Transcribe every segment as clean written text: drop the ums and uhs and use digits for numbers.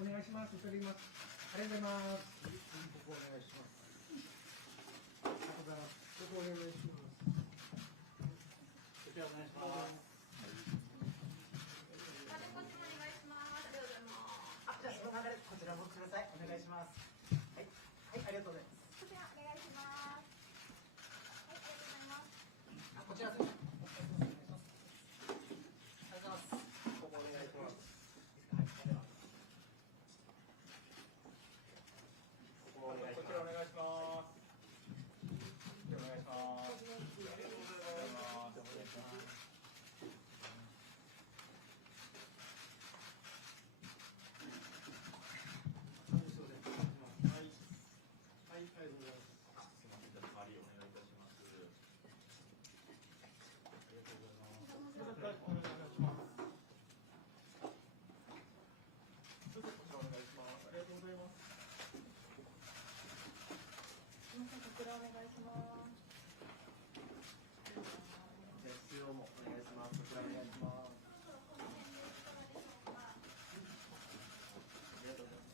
お願いします。急ぎます。ありがとうございます。ここお願いします。ありがとうございます。ここお願いします。こちらお願いします。じゃあその流れこちらもください。お願いします。はい、はい、ありがとうございます。こちらお願いします。はい、ありがとうございます。こちらです。ありがとうございます。ここお願いします。ここお願いします。こちらお願いします。お願いします。ありがとうございます。お願いします。はい、ありがとうございます。すみません、じゃあ代わりお願いいたします。ありがとうございます。お願いします。どうぞこちらお願いします。ありがとうございます。すみません、こちらお願いします。じゃあ必要もお願いします。こちらお願いします。ありがとうございます。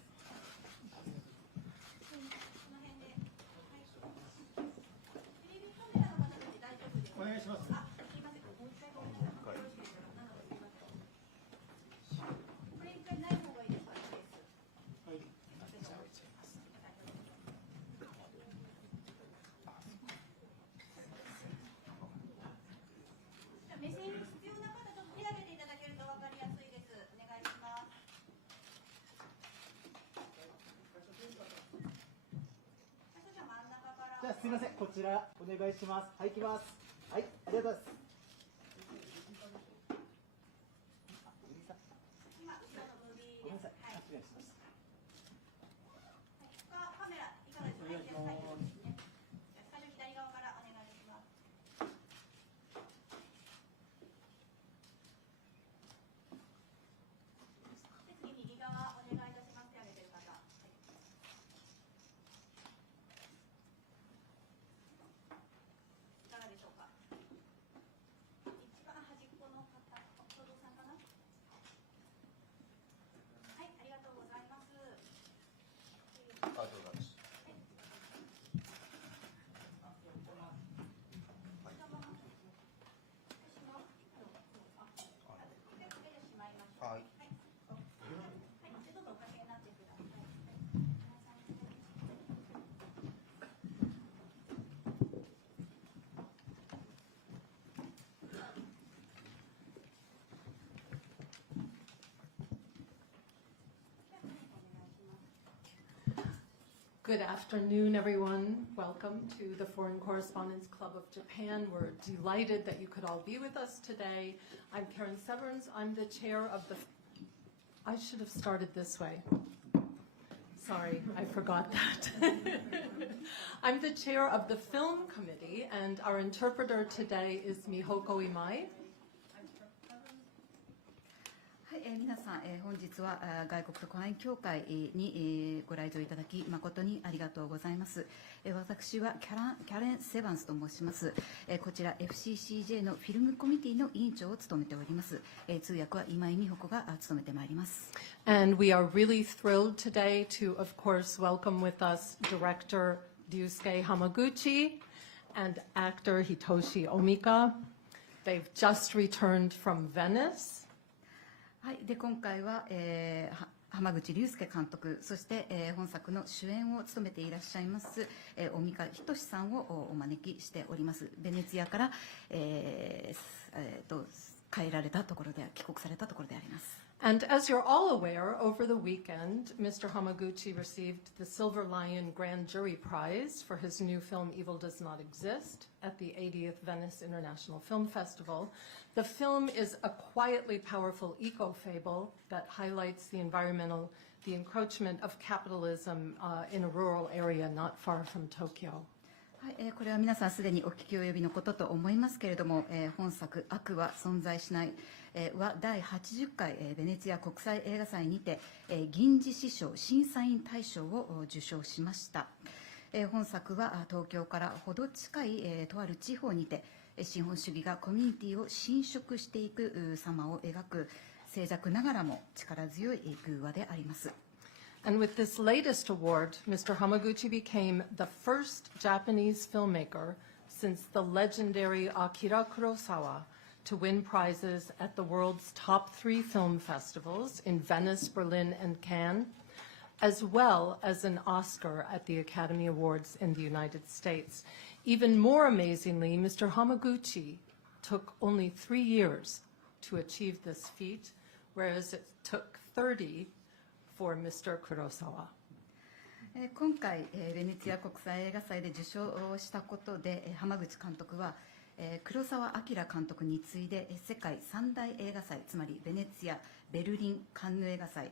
お願いします。あ、すみません。もう一回ごめんなさい。よろしいですか。これ一回ない方がいいですか。いいです。はい。目線に必要な方、ちょっと手を挙げていただけると分かりやすいです。お願いします。じゃあ真ん中から。じゃあすみません、こちらお願いします。はい、行きます。はい、ありがとうございます。今後ろのムービーごめんなさい、はい。間違えました。カメラいかがですか。はい、じゃあ最後ですね。最初左側からお願いします。で次右側お願いいたします。手挙げてる方。はい、いかがでしょうか。一番端っこの方、共同さんかな。はい、ありがとうございます。ありがとうございます。はい。Good afternoon, everyone. Welcome to the Foreign Correspondents Club of Japan. We're delighted that you could all be with us today. I'm Karen Severns. I'm the chair of the... I should have started this way. Sorry, I forgot that. I'm the chair of the film committee, and our interpreter today is Mihoko Imai. はい、皆さん、本日は外国特派員協会に、ご来場いただき誠にありがとうございます。私はキャレン・セバンスと申します。こちら FCCJ のフィルムコミュニティの委員長を務めております。通訳は今井美穂子が務めてまいります。And we are really thrilled today to, of course, welcome with us director Ryusuke Hamaguchi and actor Hitoshi Omika. They've just returned from Venice. はい、で今回は、濱口竜介監督、そして、本作の主演を務めていらっしゃいます、大美賀均さんをお招きしております。ベネツィアから、帰られたところで、帰国されたところであります。And as you're all aware, over the weekend, Mr. Hamaguchi received the Silver Lion Grand Jury Prize for his new film Evil Does Not Exist at the 80th Venice International Film Festival. The film is a quietly powerful eco-fable that highlights the encroachment of capitalism in a rural area not far from Tokyo. はい、これは皆さんすでにお聞き及びのことと思いますけれども、本作「悪は存在しない」は第80回ベネチア国際映画祭にて銀獅子賞審査員大賞を受賞しました。本作は東京からほど近いとある地方にて資本主義がコミュニティを侵食していく様を描く静寂ながらも力強い偶話であります。And with this latest award, Mr. Hamaguchi became the first Japanese filmmaker since the legendary Akira Kurosawa to win prizes at the world's top 3 film festivals in Venice, Berlin, and Cannes, as well as an Oscar at the Academy Awards in the United States. Even more amazingly, Mr. Hamaguchi took only 3 years to achieve this feat, whereas it took 30 for Mr. Kurosawa. 今回、ベネチア国際映画祭で受賞をしたことで、濱口監督は、黒澤明監督に次いで世界三大映画祭、つまりベネチア、ベルリン、カンヌ映画祭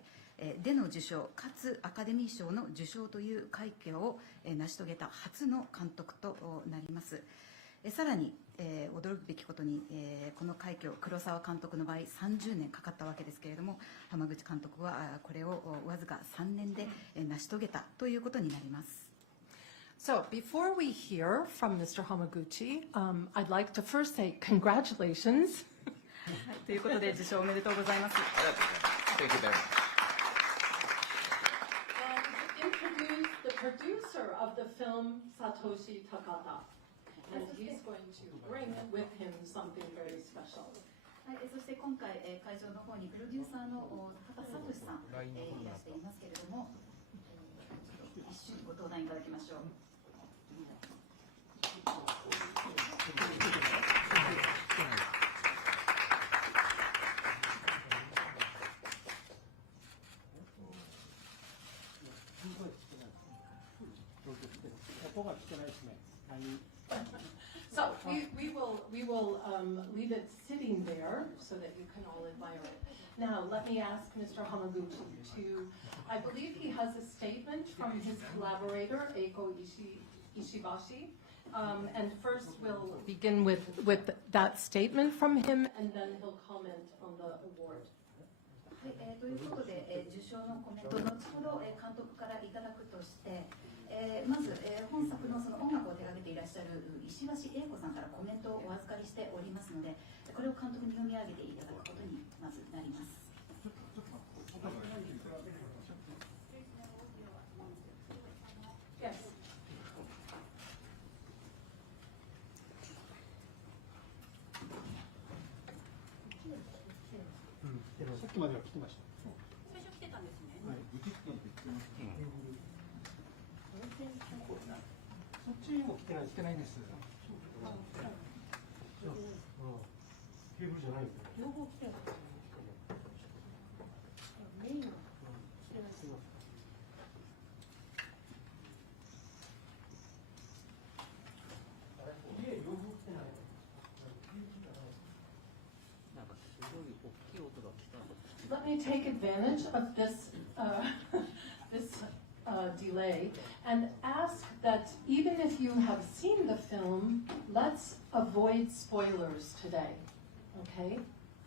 での受賞かつアカデミー賞の受賞という快挙を成し遂げた初の監督となります。さらに、驚くべきことに、この快挙、黒澤監督の場合30年かかったわけですけれども、濱口監督はこれをわずか3年で成し遂げたということになります。So before we hear from Mr. Hamaguchi, I'd like to first say congratulations. はい、ということで受賞おめでとうございます。Thank you very much. And introduce the producer of the film, Satoshi Takata. And he's going to bring with him something very special. はい、そして今回、会場の方にプロデューサーの高田聡さん、いらしていますけれども、一瞬ご登壇いただきましょう。So we will leave it sitting there so that you can all admire it. Now let me ask Mr. Hamaguchi to, I believe he has a statement from his collaborator Eiko Ishibashi, and first we'll begin with that statement from him, and then he'll comment on the award. はい、ということで、受賞のコメント、後ほど、監督からいただくとして、まず、本作のその音楽を手掛けていらっしゃる石橋英子さんからコメントをお預かりしておりますので、これを監督に読み上げていただくことにまずなります。Yes. さっきまでは来てました。最初来てたんですね。はい。そっちも来てない。来てないです。ケーブルじゃないんですね。両方来てない。メインは来てないです。両方来てない。Let me take advantage of this delay and ask that even if you have seen the film, let's avoid spoilers today. Okay?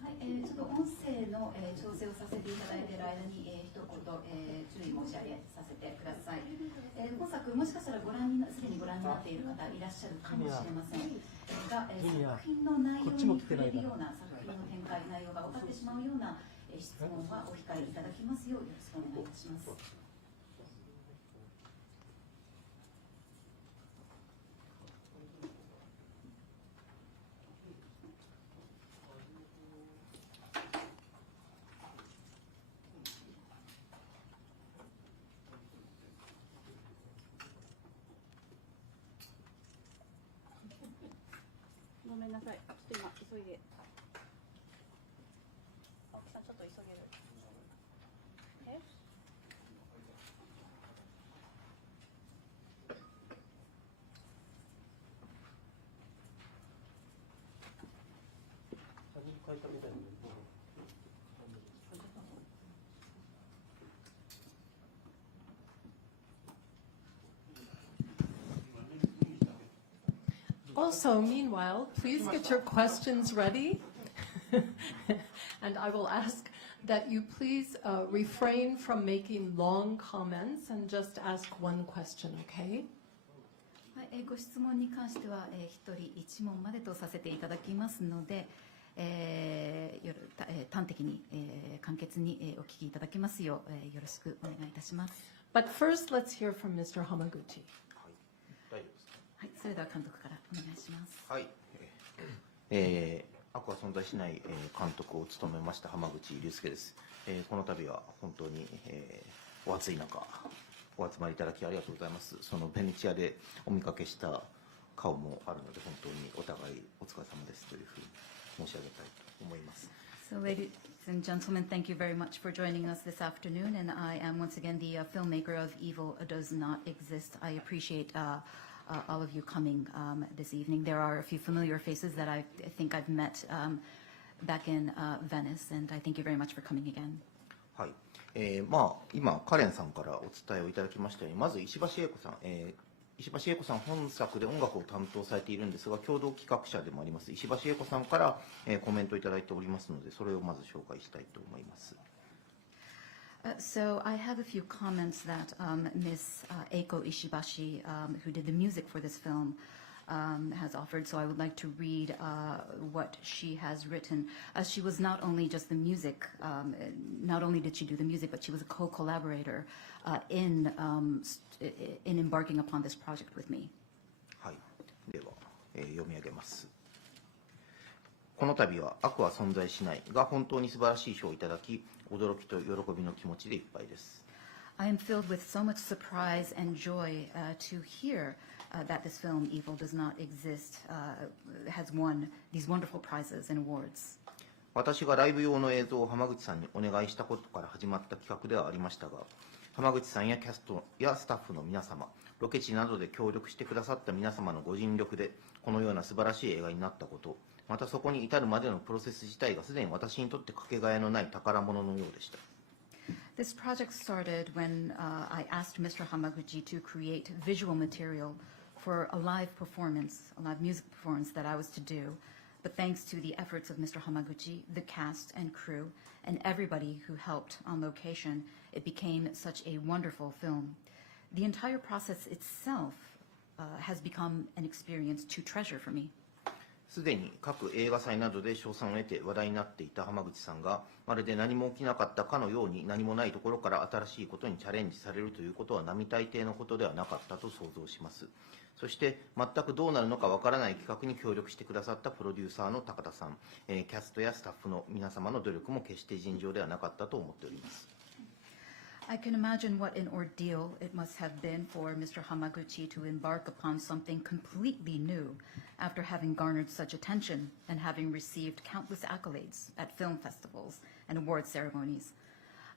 はい、ちょっと音声の、調整をさせていただいている間に、一言、注意申し上げさせてください。本作もしかしたらすでにご覧になっている方いらっしゃるかもしれませんが、作品の内容に触れるような作品の展開内容が分かってしまうような、質問はお控えいただきますようよろしくお願いいたします。ごめんなさい。ちょっと今急いで。青木さんちょっと急げる。え？ Also, meanwhile, please get your questions ready. And I will ask that you please refrain from making long comments and just ask one question, okay? はい、ご質問に関しては、1人1問までとさせていただきますので、端的に、簡潔に、お聞きいただけますよう、よろしくお願いいたします。But first, let's hear from Mr. Hamaguchi. 大丈夫ですか。はい、それでは監督からお願いします。はい、悪は存在しない監督を務めました濱口竜介です。この度は本当に、お暑い中お集まりいただきありがとうございます。そのベネチアでお見かけした顔もあるので本当にお互いお疲れ様ですというふうに申し上げたいと思います。So, ladies and gentlemen, thank you very much for joining us this afternoon. And I am once again the filmmaker of Evil Does Not Exist. I appreciate all of you coming this evening. There are a few familiar faces that I think I've met back in Venice, and I thank you very much for coming again. はい、今カレンさんからお伝えをいただきましたように、まず石橋英子さん、石橋英子さん本作で音楽を担当されているんですが、共同企画者でもあります石橋英子さんから、コメントをいただいておりますので、それをまず紹介したいと思います。So I have a few comments that Ms. Eiko Ishibashi, who did the music for this film, has offered. So I would like to read what she has written. She was not only just the music, not only did she do the music, but she was a co-collaborator in embarking upon this project with me. はい、では、読み上げます。この度は悪は存在しないが本当に素晴らしい賞をいただき、驚きと喜びの気持ちでいっぱいです。I am filled with so much surprise and joy to hear that this film, Evil Does Not Exist, has won these wonderful prizes and awards. 私がライブ用の映像を濱口さんにお願いしたことから始まった企画ではありましたが、濱口さんやキャストやスタッフの皆様、ロケ地などで協力してくださった皆様のご尽力で、このような素晴らしい映画になったこと、またそこに至るまでのプロセス自体がすでに私にとってかけがえのない宝物のようでした。This project started when I asked Mr. Hamaguchi to create visual material for a live performance, a live music performance that I was to do. But thanks to the efforts of Mr. Hamaguchi, the cast and crew, and everybody who helped on location, it became such a wonderful film. The entire process itself has become an experience to treasure for me. すでに各映画祭などで賞賛を得て話題になっていた濱口さんが、まるで何も起きなかったかのように何もないところから新しいことにチャレンジされるということは並大抵のことではなかったと想像します。そして全くどうなるのかわからない企画に協力してくださったプロデューサーの高田さん、キャストやスタッフの皆様の努力も決して尋常ではなかったと思っております。I can imagine what an ordeal it must have been for Mr. Hamaguchi to embark upon something completely new after having garnered such attention and having received countless accolades at film festivals and award ceremonies.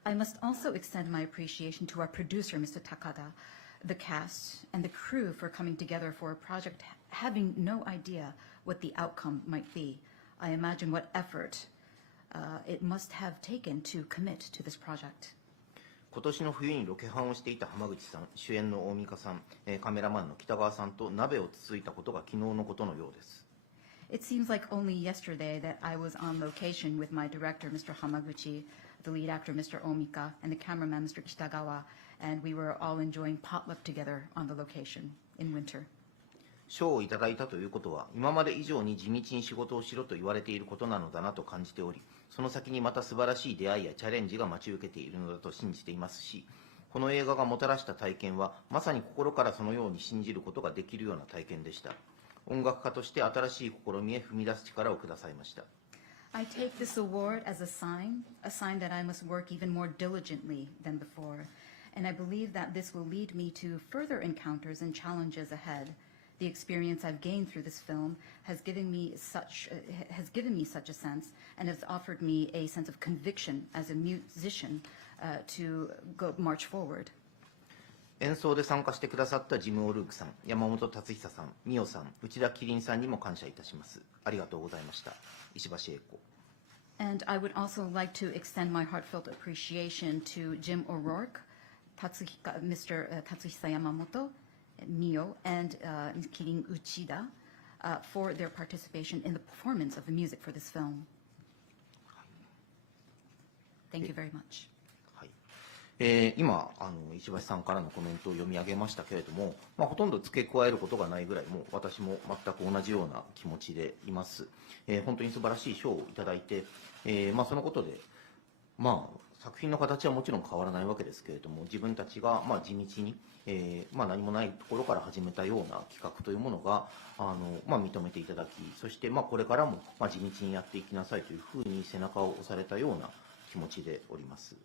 I must also extend my appreciation to our producer, Mr. Takada, the cast, and the crew for coming together for a project having no idea what the outcome might be. I imagine what effort it must have taken to commit to this project. 今年の冬にロケハンをしていた濱口さん、主演の大美香さん、カメラマンの北川さんと鍋をつついたことが昨日のことのようです。It seems like only yesterday that I was on location with my director, Mr. Hamaguchi, the lead actor, Mr. Omika, and the cameraman, Mr. Kitagawa, and we were all enjoying potluck together on the location in winter. 賞をいただいたということは、今まで以上に地道に仕事をしろと言われていることなのだなと感じており、その先にまた素晴らしい出会いやチャレンジが待ち受けているのだと信じていますし、この映画がもたらした体験は、まさに心からそのように信じることができるような体験でした。音楽家として新しい試みへ踏み出す力をくださいました。I take this award as a sign that I must work even more diligently than before, and I believe that this will lead me to further encounters and challenges ahead. The experience I've gained through this film has given me such a sense and has offered me a sense of conviction as a musician to march forward. 演奏で参加してくださったジム・オルークさん、山本達久さん、ミオさん、内田キリンさんにも感謝いたします。ありがとうございました。石橋英子。And I would also like to extend my heartfelt appreciation to Jim O'Rourke, Mr. Tatsuhisa Yamamoto, Mio, and Kirin Uchida for their participation in the performance of the music for this film. Thank you very much. はい。今石橋さんからのコメントを読み上げましたけれども、ほとんど付け加えることがないぐらい、もう私も全く同じような気持ちでいます。本当に素晴らしい賞をいただいて、そのことで、作品の形はもちろん変わらないわけですけれども、自分たちが地道に、何もないところから始めたような企画というものが認めていただき、そしてこれからも地道にやっていきなさいというふうに背中を押されたような気持ちでおります。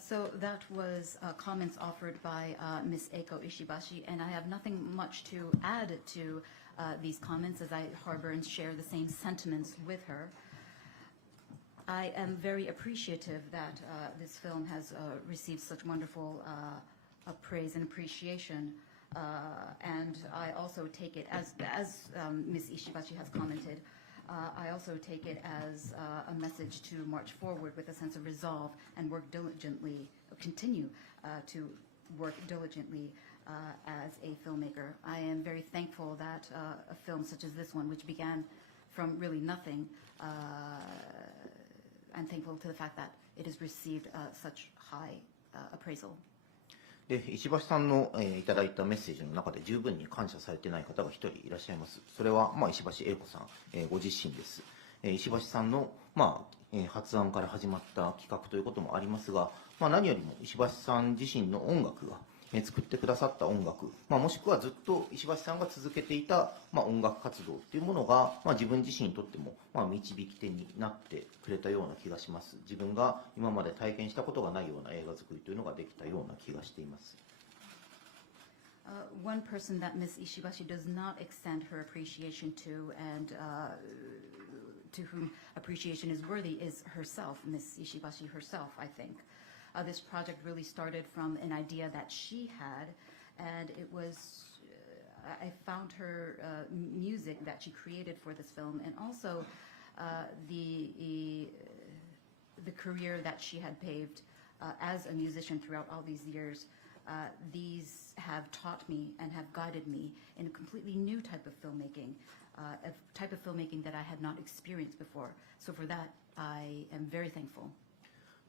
So that was comments offered by Ms. Eiko Ishibashi, and I have nothing much to add to these comments, as I harbor and share the same sentiments with her. I am very appreciative that this film has received such wonderful praise and appreciation, and I also take it as Ms. Ishibashi has commented. I also take it as a message to march forward with a sense of resolve and work diligently, continue to work diligently as a filmmaker. I am very thankful that a film such as this one, which began from really nothing, I'm thankful to the fact that it has received such high appraisal. で石橋さんの、いただいたメッセージの中で十分に感謝されていない方が一人いらっしゃいます。それは、石橋英子さん、ご自身です。石橋さんの、発案から始まった企画ということもありますが、何よりも石橋さん自身の音楽が、作ってくださった音楽、もしくはずっと石橋さんが続けていた、音楽活動というものが、自分自身にとっても、導き手になってくれたような気がします。自分が今まで体験したことがないような映画作りというのができたような気がしています。One person that Ms. Ishibashi does not extend her appreciation to, and to whom appreciation is worthy, is herself, Ms. Ishibashi herself, I think. This project really started from an idea that she had, and it was, I found her music that she created for this film, and also the career that she had paved as a musician throughout all these years. These have taught me and have guided me in a completely new type of filmmaking, a type of filmmaking that I had not experienced before. So for that, I am very thankful.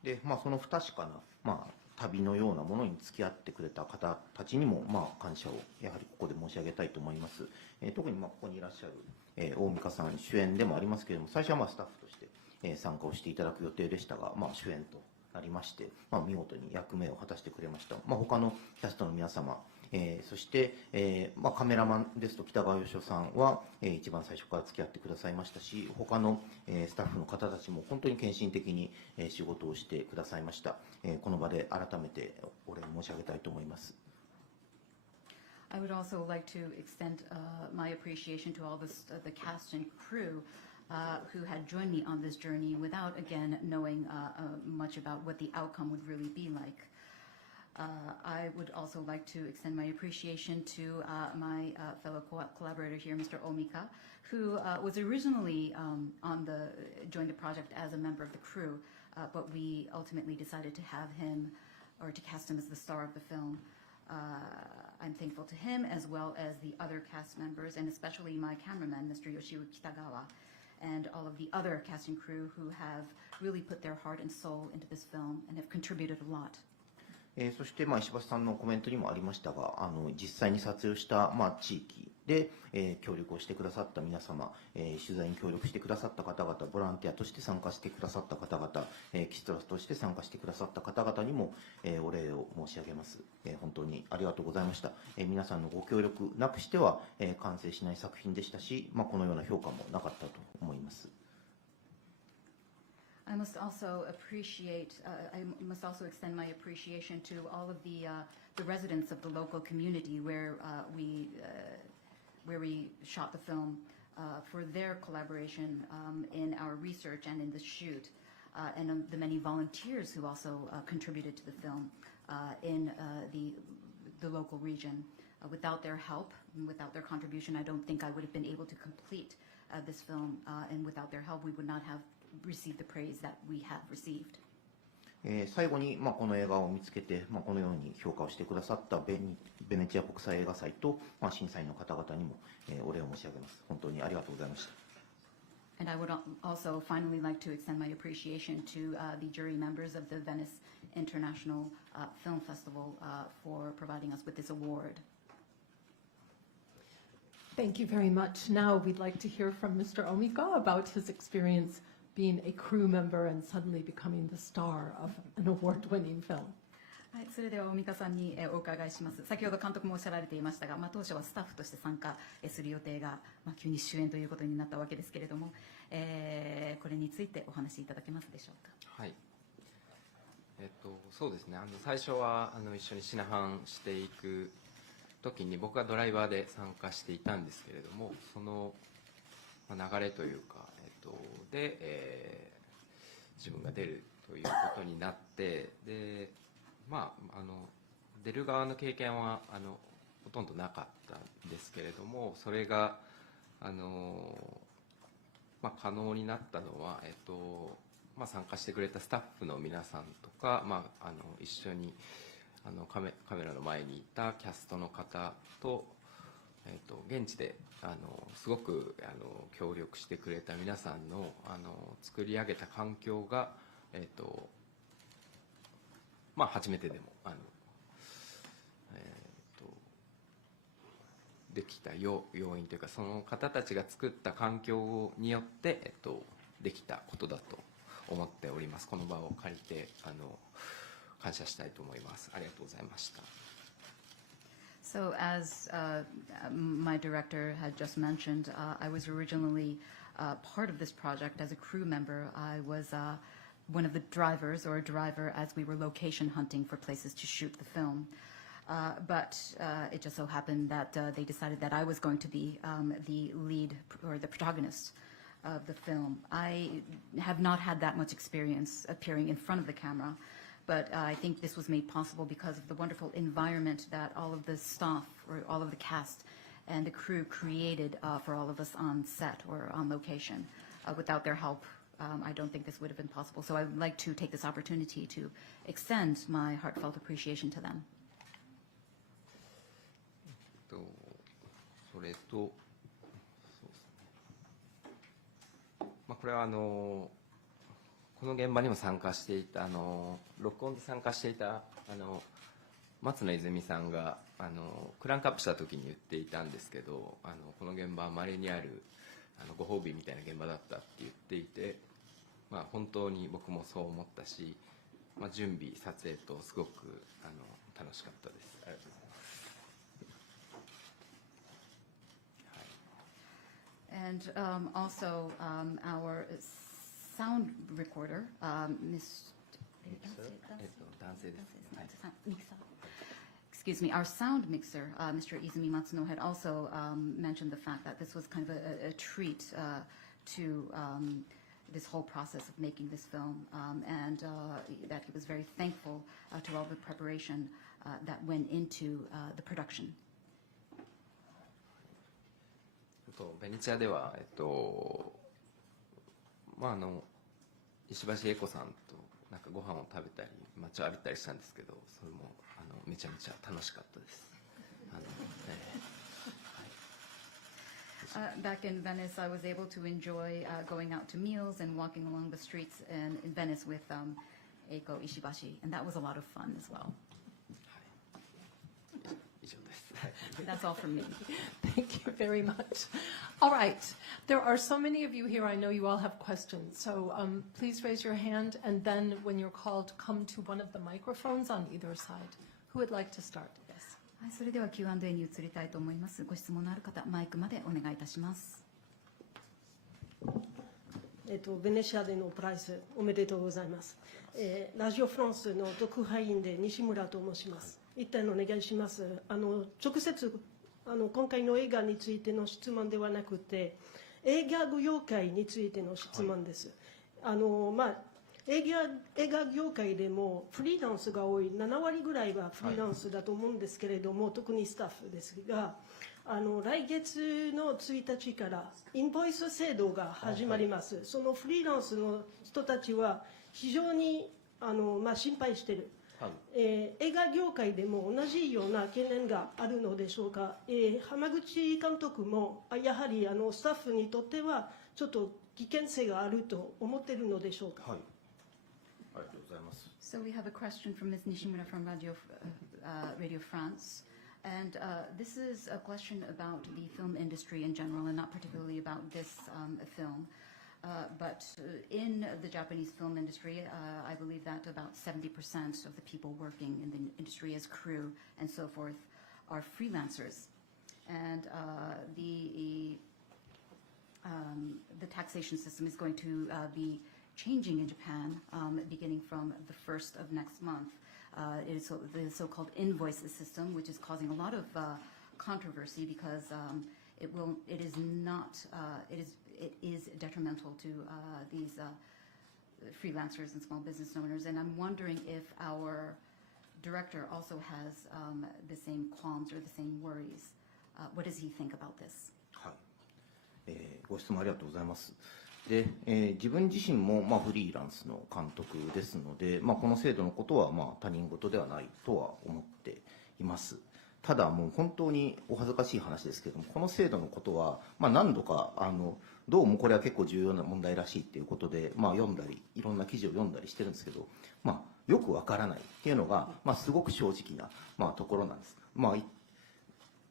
でその不確かな、旅のようなものに付き合ってくれた方たちにも、感謝をやはりここで申し上げたいと思います。特にここにいらっしゃる、大美香さん主演でもありますけれども、最初はスタッフとして、参加をしていただく予定でしたが、主演となりまして、見事に役目を果たしてくれました。他のキャストの皆様、そして、カメラマンですと北川義雄さんは、一番最初から付き合ってくださいましたし、他の、スタッフの方たちも本当に献身的に、仕事をしてくださいました。この場で改めてお礼申し上げたいと思います。I would also like to extend my appreciation to all the cast and crew who had joined me on this journey without, again, knowing much about what the outcome would really be like. I would also like to extend my appreciation to my fellow collaborator here, Mr. Omika, who was originally joined the project as a member of the crew, but we ultimately decided to have him, or to cast him as the star of the film. I'm thankful to him as well as the other cast members, and especially my cameraman, Mr. Yoshio Kitagawa, and all of the other cast and crew who have really put their heart and soul into this film and have contributed a lot. そして石橋さんのコメントにもありましたが、実際に撮影をした、地域で、協力をしてくださった皆様、取材に協力してくださった方々、ボランティアとして参加してくださった方々、キストラスとして参加してくださった方々にも、お礼を申し上げます。本当にありがとうございました。皆さんのご協力なくしては、完成しない作品でしたし、このような評価もなかったと思います。I must also extend my appreciation to all of the residents of the local community where we shot the film for their collaboration in our research and in the shoot, and the many volunteers who also contributed to the film in the local region. Without their help, without their contribution, I don't think I would have been able to complete this film, and without their help, we would not have received the praise that we have received. 最後に、この映画を見つけて、このように評価をしてくださったベネチア国際映画祭と、審査員の方々にも、お礼を申し上げます。本当にありがとうございました。And I would also finally like to extend my appreciation to the jury members of the Venice International Film Festival for providing us with this award. Thank you very much. Now we'd like to hear from Mr. Omika about his experience being a crew member and suddenly becoming the star of an award-winning film. はい、それでは大美香さんにお伺いします。先ほど監督もおっしゃられていましたが、当初はスタッフとして参加する予定が、急に主演ということになったわけですけれども、これについてお話しいただけますでしょうか。はい。そうですね。最初は一緒にシナハンしていく時に僕がドライバーで参加していたんですけれども、その流れというか、で、自分が出るということになって、で、出る側の経験はほとんどなかったんですけれども、それが可能になったのは、参加してくれたスタッフの皆さんとか、一緒にカメラの前にいたキャストの方と、現地ですごく協力してくれた皆さんの作り上げた環境が、初めてでもできた要因というか、その方たちが作った環境によって、できたことだと思っております。この場を借りて感謝したいと思います。ありがとうございました。So as my director had just mentioned, I was originally part of this project as a crew member. I was one of the drivers, or a driver, as we were location hunting for places to shoot the film. But it just so happened that they decided that I was going to be the lead or the protagonist of the film. I have not had that much experience appearing in front of the camera, but I think this was made possible because of the wonderful environment that all of the staff or all of the cast and the crew created for all of us on set or on location. Without their help, I don't think this would have been possible. So I would like to take this opportunity to extend my heartfelt appreciation to them. それと、そうですね。これはこの現場にも参加していた録音で参加していた松野泉さんがクランクアップした時に言っていたんですけど、この現場は稀にあるご褒美みたいな現場だったって言っていて、本当に僕もそう思ったし、準備撮影とすごく楽しかったです。ありがとうございます。And also our sound recorder, excuse me, our sound mixer, Mr. Izumi Matsuno, had also mentioned the fact that this was kind of a treat to this whole process of making this film, and that he was very thankful to all the preparation that went into the production. ベネチアでは、石橋英子さんとなんかご飯を食べたり街を歩いたりしたんですけど、それもめちゃめちゃ楽しかったです。Back in Venice, I was able to enjoy going out to meals and walking along the streets in Venice with Eiko Ishibashi, and that was a lot of fun as well. That's all from me. Thank you very much. All right. There are so many of you here. I know you all have questions. So please raise your hand, and then when you're called, come to one of the microphones on either side. Who would like to start? Yes. はい、それでは Q&A に移りたいと思います。ご質問のある方、マイクまでお願いいたします。ベネチアでのプライズおめでとうございます。ラジオフランスの特派員で西村と申します。一点お願いします。直接今回の映画についての質問ではなくて、映画業界についての質問です。映画業界でもフリーランスが多い、7割ぐらいはフリーランスだと思うんですけれども、特にスタッフですが、来月の1日からインボイス制度が始まります。そのフリーランスの人たちは非常に心配している。映画業界でも同じような懸念があるのでしょうか。濱口監督もやはりスタッフにとってはちょっと危険性があると思っているのでしょうか。はい、ありがとうございます。So we have a question from Ms. Nishimura from Radio France. And this is a question about the film industry in general, and not particularly about this film. But in the Japanese film industry, I believe that about 70% of the people working in the industry as crew and so forth are freelancers. And the taxation system is going to be changing in Japan beginning from the 1st of next month. It is the so-called invoices system, which is causing a lot of controversy because it is detrimental to these freelancers and small business owners. And I'm wondering if our director also has the same qualms or the same worries. What does he think about this? はい、ご質問ありがとうございます。で、自分自身も、フリーランスの監督ですので、この制度のことは、他人事ではないとは思っています。ただ、もう本当にお恥ずかしい話ですけれども、この制度のことは、何度かどうもこれは結構重要な問題らしいっていうことで、読んだり、いろんな記事を読んだりしてるんですけど、よくわからないっていうのが、すごく正直な、ところなんです。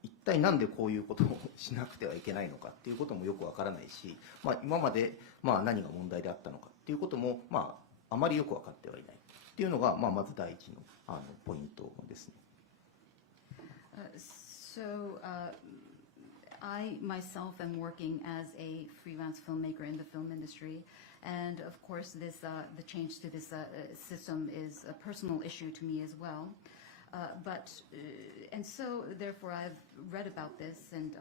一体なんでこういうことをしなくてはいけないのかっていうこともよくわからないし、今まで何が問題であったのかっていうこともあまりよく分かってはいないっていうのがまず第一のポイントですね。I myself am working as a freelance filmmaker in the film industry, and of course the change to this system is a personal issue to me as well. And so therefore I've read about this and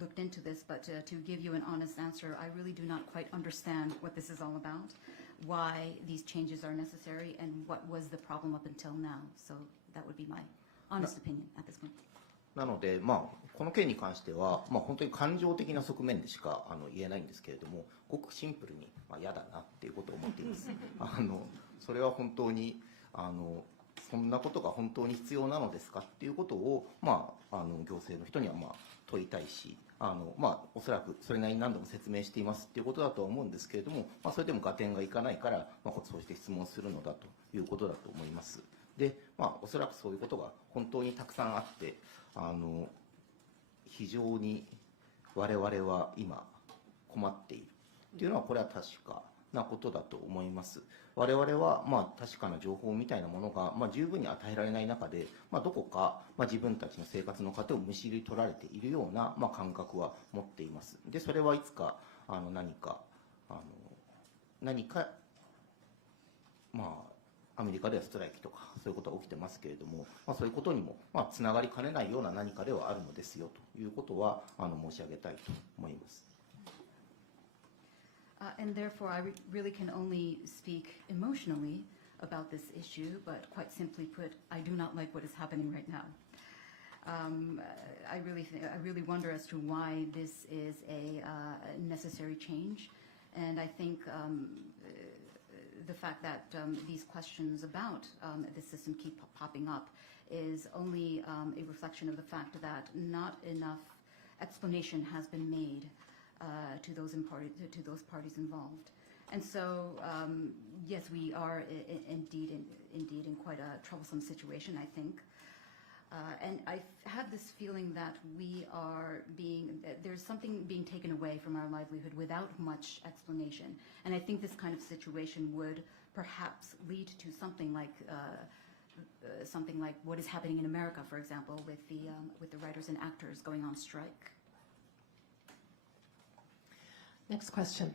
looked into this, but to give you an honest answer, I really do not quite understand what this is all about, why these changes are necessary, and what was the problem up until now. So that would be my honest opinion at this point. なので、この件に関しては、本当に感情的な側面でしか言えないんですけれども、ごくシンプルに嫌だなっていうことを思っています。それは本当にそんなことが本当に必要なのですかっていうことを、行政の人には問いたいし、おそらくそれなりに何度も説明していますっていうことだとは思うんですけれども、それでも合点がいかないから、そうして質問するのだということだと思います。で、おそらくそういうことが本当にたくさんあって、非常に我々は今困っているっていうのは、これは確かなことだと思います。我々は確かな情報みたいなものが十分に与えられない中で、どこか自分たちの生活の糧をむしり取られているような感覚は持っています。で、それはいつか何かアメリカではストライキとかそういうことが起きてますけれども、そういうことにもつながりかねないような何かではあるのですよということは申し上げたいと思います。And therefore, I really can only speak emotionally about this issue, but quite simply put, I do not like what is happening right now. I really wonder as to why this is a necessary change, and I think the fact that these questions about the system keep popping up is only a reflection of the fact that not enough explanation has been made to those parties involved. And so, yes, we are indeed in quite a troublesome situation, I think. And I have this feeling that there's something being taken away from our livelihood without much explanation. And I think this kind of situation would perhaps lead to something like what is happening in America, for example, with the writers and actors going on strike. Next question.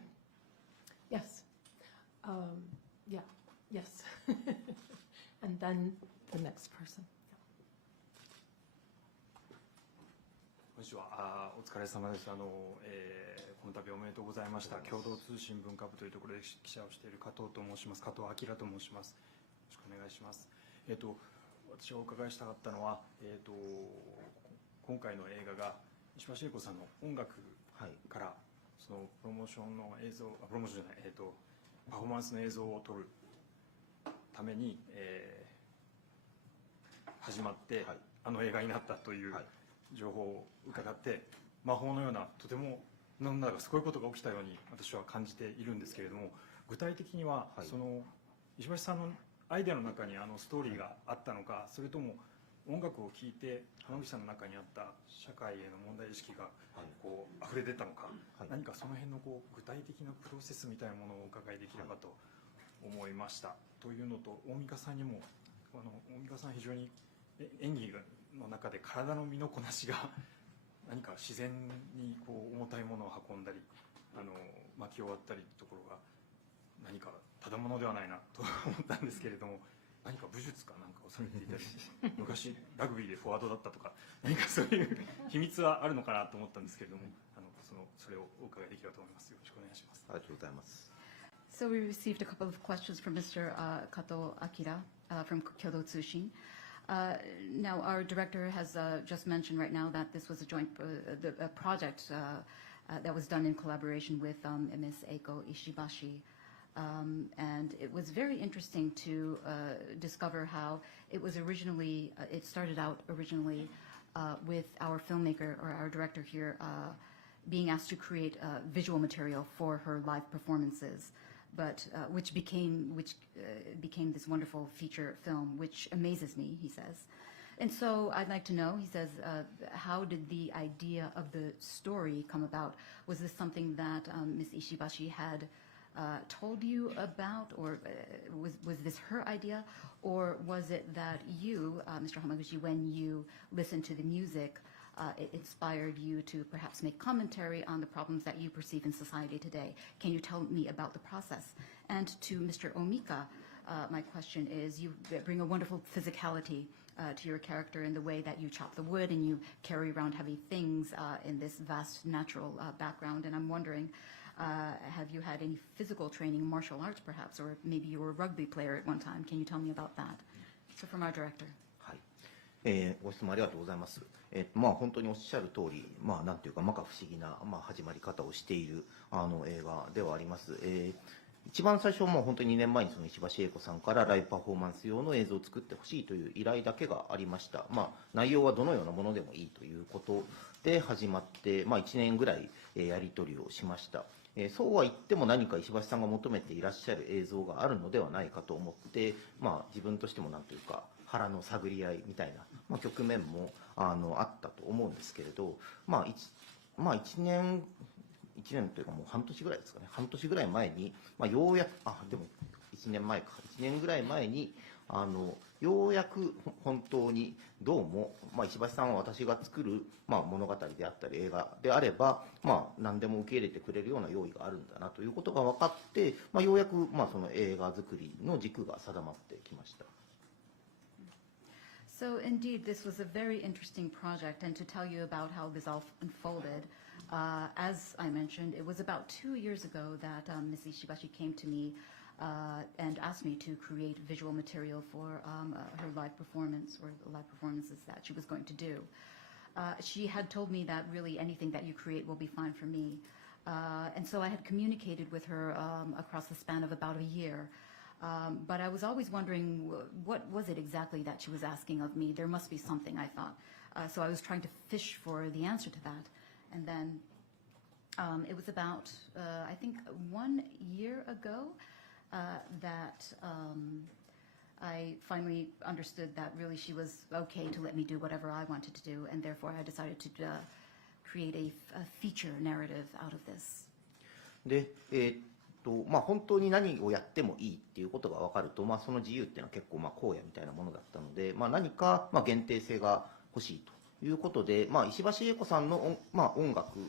Yes. Yes. And then the next person. こんにちは。お疲れ様です。この度おめでとうございました。共同通信文化部というところで記者をしている加藤と申します。加藤明と申します。よろしくお願いします。私がお伺いしたかったのは、今回の映画が石橋英子さんの音楽から、そのプロモーションの映像、プロモーションじゃない、パフォーマンスの映像を撮るために、始まって、映画になったという情報を伺って、魔法のようなとてもなんだかすごいことが起きたように私は感じているんですけれども、具体的には、その石橋さんのアイデアの中にストーリーがあったのか、それとも音楽を聴いて濱口さんの中にあった社会への問題意識がこう溢れ出たのか、何かその辺の具体的なプロセスみたいなものをお伺いできればと思いました。というのと、大美賀さんにも、大美賀さん非常に演技の中で体の身のこなしが何か自然に重たいものを運んだり巻き終わったりというところが何かただものではないなと思ったんですけれども、何か武術かなんかをされていたり昔ラグビーでフォワードだったとか、何かそういう秘密はあるのかなと思ったんですけれども、それをお伺いできればと思います。よろしくお願いします。ありがとうございます。So we received a couple of questions from Mr. Kato Akira from Kyodo Tsushin. Now, our director has just mentioned right now that this was a joint project that was done in collaboration with Ms. Eiko Ishibashi. And it was very interesting to discover how it was originally, it started out originally with our filmmaker or our director here being asked to create visual material for her live performances. But which became this wonderful feature film, which amazes me, he says. And so I'd like to know, he says, how did the idea of the story come about? Was this something that Ms. Ishibashi had told you about, or was this her idea? Or was it that you, Mr. Hamaguchi, when you listened to the music, it inspired you to perhaps make commentary on the problems that you perceive in society today? Can you tell me about the process? And to Mr. Omika, my question is, you bring a wonderful physicality to your character in the way that you chop the wood and you carry around heavy things in this vast natural background. And I'm wondering, have you had any physical training, martial arts perhaps, or maybe you were a rugby player at one time? Can you tell me about that? So from our director. ご質問ありがとうございます。本当におっしゃる通り、なんていうか、摩訶不思議な、始まり方をしている映画ではあります。一番最初は本当に2年前にその石橋英子さんからライブパフォーマンス用の映像を作ってほしいという依頼だけがありました。内容はどのようなものでもいいということで始まって、1年ぐらいやり取りをしました。そうは言っても何か石橋さんが求めていらっしゃる映像があるのではないかと思って、自分としてもなんというか腹の探り合いみたいな、局面もあったと思うんですけれど、1年というかもう半年ぐらいですかね、半年ぐらい前に、ようやくでも1年前か1年ぐらい前にようやく本当にどうも、石橋さんは私が作る、物語であったり映画であれば、何でも受け入れてくれるような用意があるんだなということが分かって、ようやく、その映画作りの軸が定まってきました。So indeed, this was a very interesting project, and to tell you about how this all unfolded, as I mentioned, it was about 2 years ago that Ms. Ishibashi came to me and asked me to create visual material for her live performance, or the live performances that she was going to do. She had told me that really anything that you create will be fine for me. And so I had communicated with her across the span of about a year. But I was always wondering, what was it exactly that she was asking of me? There must be something, I thought. So I was trying to fish for the answer to that. And then it was about, I think, 1 year ago that I finally understood that really she was okay to let me do whatever I wanted to do, and therefore I decided to create a feature narrative out of this. で、本当に何をやってもいいっていうことが分かると、その自由っていうのは結構荒野みたいなものだったので、何か限定性が欲しいということで、石橋英子さんの音楽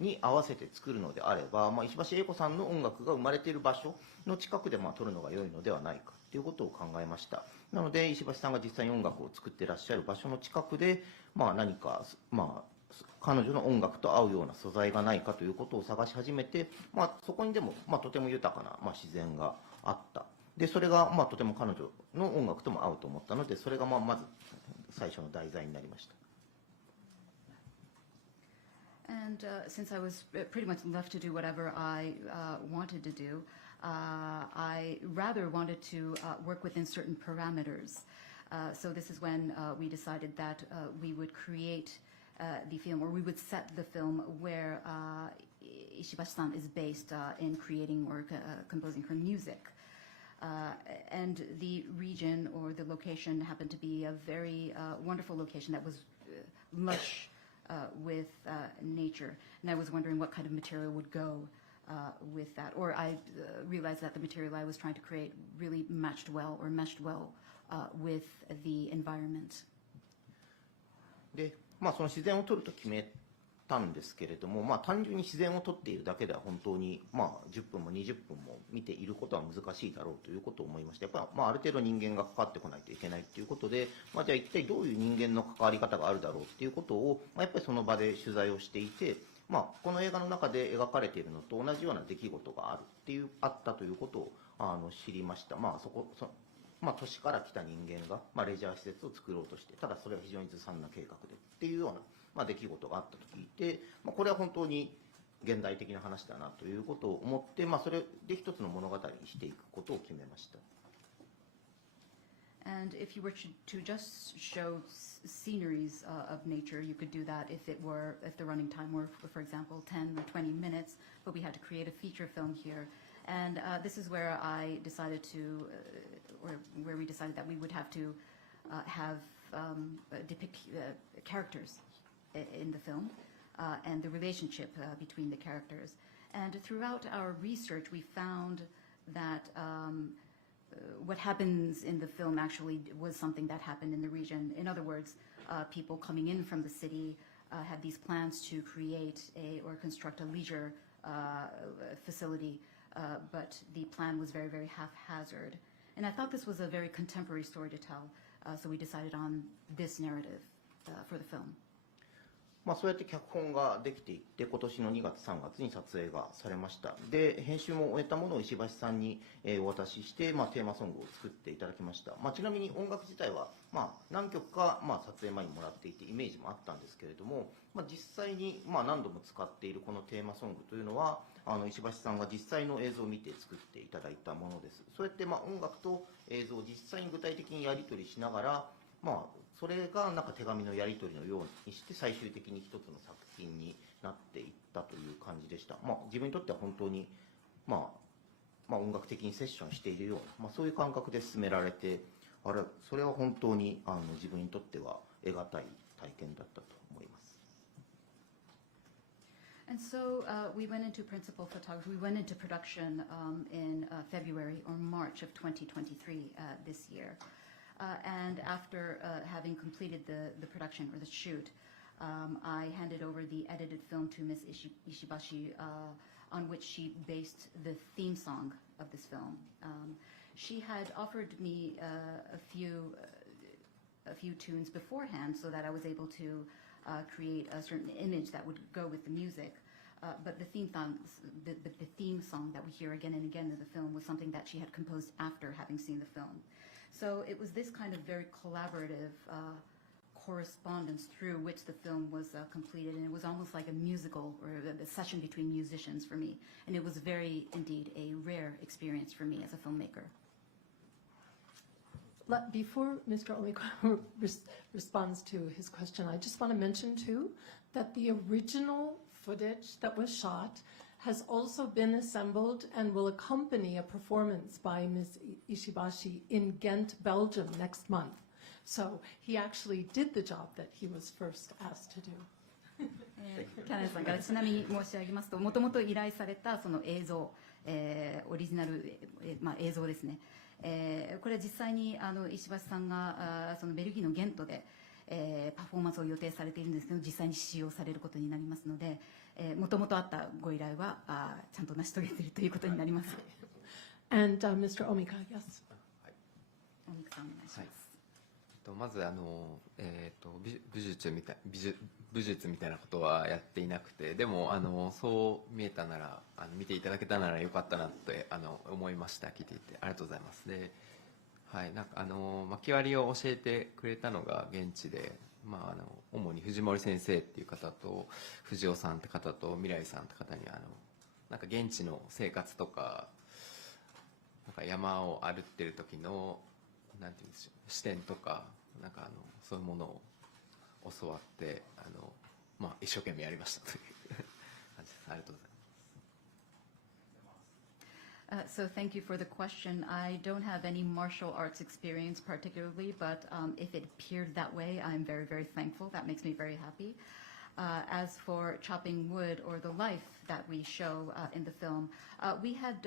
に合わせて作るのであれば、石橋英子さんの音楽が生まれている場所の近くで撮るのが良いのではないかということを考えました。なので石橋さんが実際に音楽を作っていらっしゃる場所の近くで、何か彼女の音楽と合うような素材がないかということを探し始めて、そこにでも、とても豊かな、自然があった。でそれが、とても彼女の音楽とも合うと思ったので、それがまず最初の題材になりました。And since I was pretty much left to do whatever I wanted to do, I rather wanted to work within certain parameters. So this is when we decided that we would create the film, or we would set the film where Ishibashi-san is based in creating or composing her music. And the region or the location happened to be a very wonderful location that was lush with nature. And I was wondering what kind of material would go with that. Or I realized that the material I was trying to create really meshed well with the environment. で、その自然を撮ると決めたんですけれども、単純に自然を撮っているだけでは本当に、10分も20分も見ていることは難しいだろうということを思いまして、やっぱり、ある程度人間が関わってこないといけないということで、じゃあ一体どういう人間の関わり方があるだろうっていうことを、やっぱりその場で取材をしていて、この映画の中で描かれているのと同じような出来事があったということを知りました。都市から来た人間が、レジャー施設を作ろうとして、ただそれは非常にずさんな計画でっていうような、出来事があったと聞いて、これは本当に現代的な話だなということを思って、それで一つの物語にしていくことを決めました。And if you were to just show sceneries of nature, you could do that if the running time were, for example, 10 or 20 minutes, but we had to create a feature film here. And this is where I decided to, or where we decided that we would have to depict characters in the film and the relationship between the characters. And throughout our research, we found that what happens in the film actually was something that happened in the region. In other words, people coming in from the city had these plans to create or construct a leisure facility, but the plan was very, very haphazard. And I thought this was a very contemporary story to tell, so we decided on this narrative for the film. そうやって脚本ができていって、今年の2月3月に撮影がされました。で、編集も終えたものを石橋さんにお渡しして、テーマソングを作っていただきました。ちなみに音楽自体は、何曲か、撮影前にもらっていてイメージもあったんですけれども、実際に、何度も使っているこのテーマソングというのは、石橋さんが実際の映像を見て作っていただいたものです。そうやって、音楽と映像を実際に具体的にやり取りしながら、それがなんか手紙のやり取りのようにして最終的に一つの作品になっていったという感じでした。自分にとっては本当に、音楽的にセッションしているような、そういう感覚で進められて、それは本当に自分にとっては得難い体験だったと思います。And so we went into principal photography. We went into production in February or March of 2023 this year. And after having completed the production or the shoot, I handed over the edited film to Ms. Ishibashi, on which she based the theme song of this film. She had offered me a few tunes beforehand so that I was able to create a certain image that would go with the music. But the theme song that we hear again and again in the film was something that she had composed after having seen the film. So it was this kind of very collaborative correspondence through which the film was completed, and it was almost like a musical or a session between musicians for me. And it was very, indeed, a rare experience for me as a filmmaker. Before Mr. Omika responds to his question, I just want to mention, too, that the original footage that was shot has also been assembled and will accompany a performance by Ms. Ishibashi in Ghent, Belgium next month. So he actually did the job that he was first asked to do. キャナルさんからちなみに申し上げますと、もともと依頼されたその映像、オリジナル、映像ですね。これは実際に石橋さんがそのベルギーのゲントで、パフォーマンスを予定されているんですけど、実際に使用されることになりますので、もともとあったご依頼はちゃんと成し遂げているということになります。And Mr. Omika, yes. 大美賀さんお願いします。まず武術みたいなことはやっていなくて、でもそう見えたなら見ていただけたならよかったなって思いました。聞いていてありがとうございます。で、はい、なんか薪割りを教えてくれたのが現地で、主に藤森先生っていう方と藤尾さんって方と未来さんって方になんか現地の生活とか、なんか山を歩ってる時のなんていうんでしょう、視点とかなんかそういうものを教わって一生懸命やりましたという感じです。ありがとうございます。So thank you for the question. I don't have any martial arts experience particularly, but if it appeared that way, I'm very, very thankful. That makes me very happy. As for chopping wood or the life that we show in the film, we had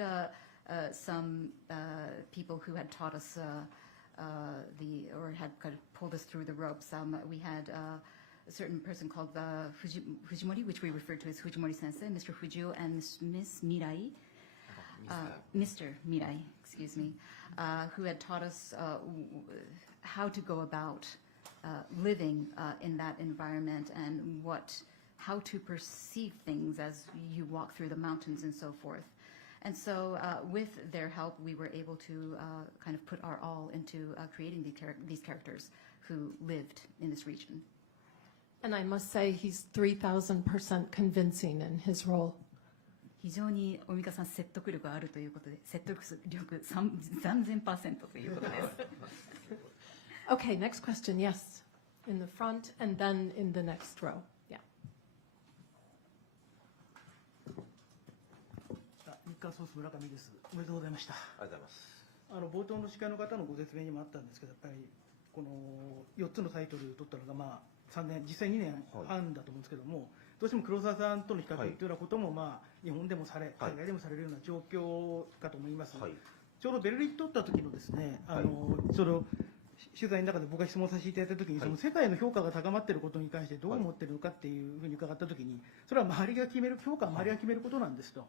some people who had taught us or had kind of pulled us through the ropes. We had a certain person called Fujimori, which we refer to as Fujimori Sensei, Mr. Fujio, and Miss Mirai. Mr. Mirai, excuse me, who had taught us how to go about living in that environment and how to perceive things as you walk through the mountains and so forth. And so with their help, we were able to kind of put our all into creating these characters who lived in this region. And I must say, he's 3,000% convincing in his role. 非常に大美賀さん説得力があるということで、説得力3000% ということです。Okay, next question. Yes, in the front and then in the next row. Yeah. 日刊ソース村上です。おめでとうございました。ありがとうございます。冒頭の司会の方のご説明にもあったんですけど、やっぱりこの4つのタイトルを取ったのが3年、実際2年半だと思うんですけども、どうしても黒澤さんとの比較というようなことも日本でも海外でもされるような状況かと思います。ちょうどベルリン取った時のですね、その取材の中で僕が質問させていただいた時に、その世界の評価が高まっていることに関してどう思っているのかっていうふうに伺った時に、それは周りが決める、評価は周りが決めることなんですと。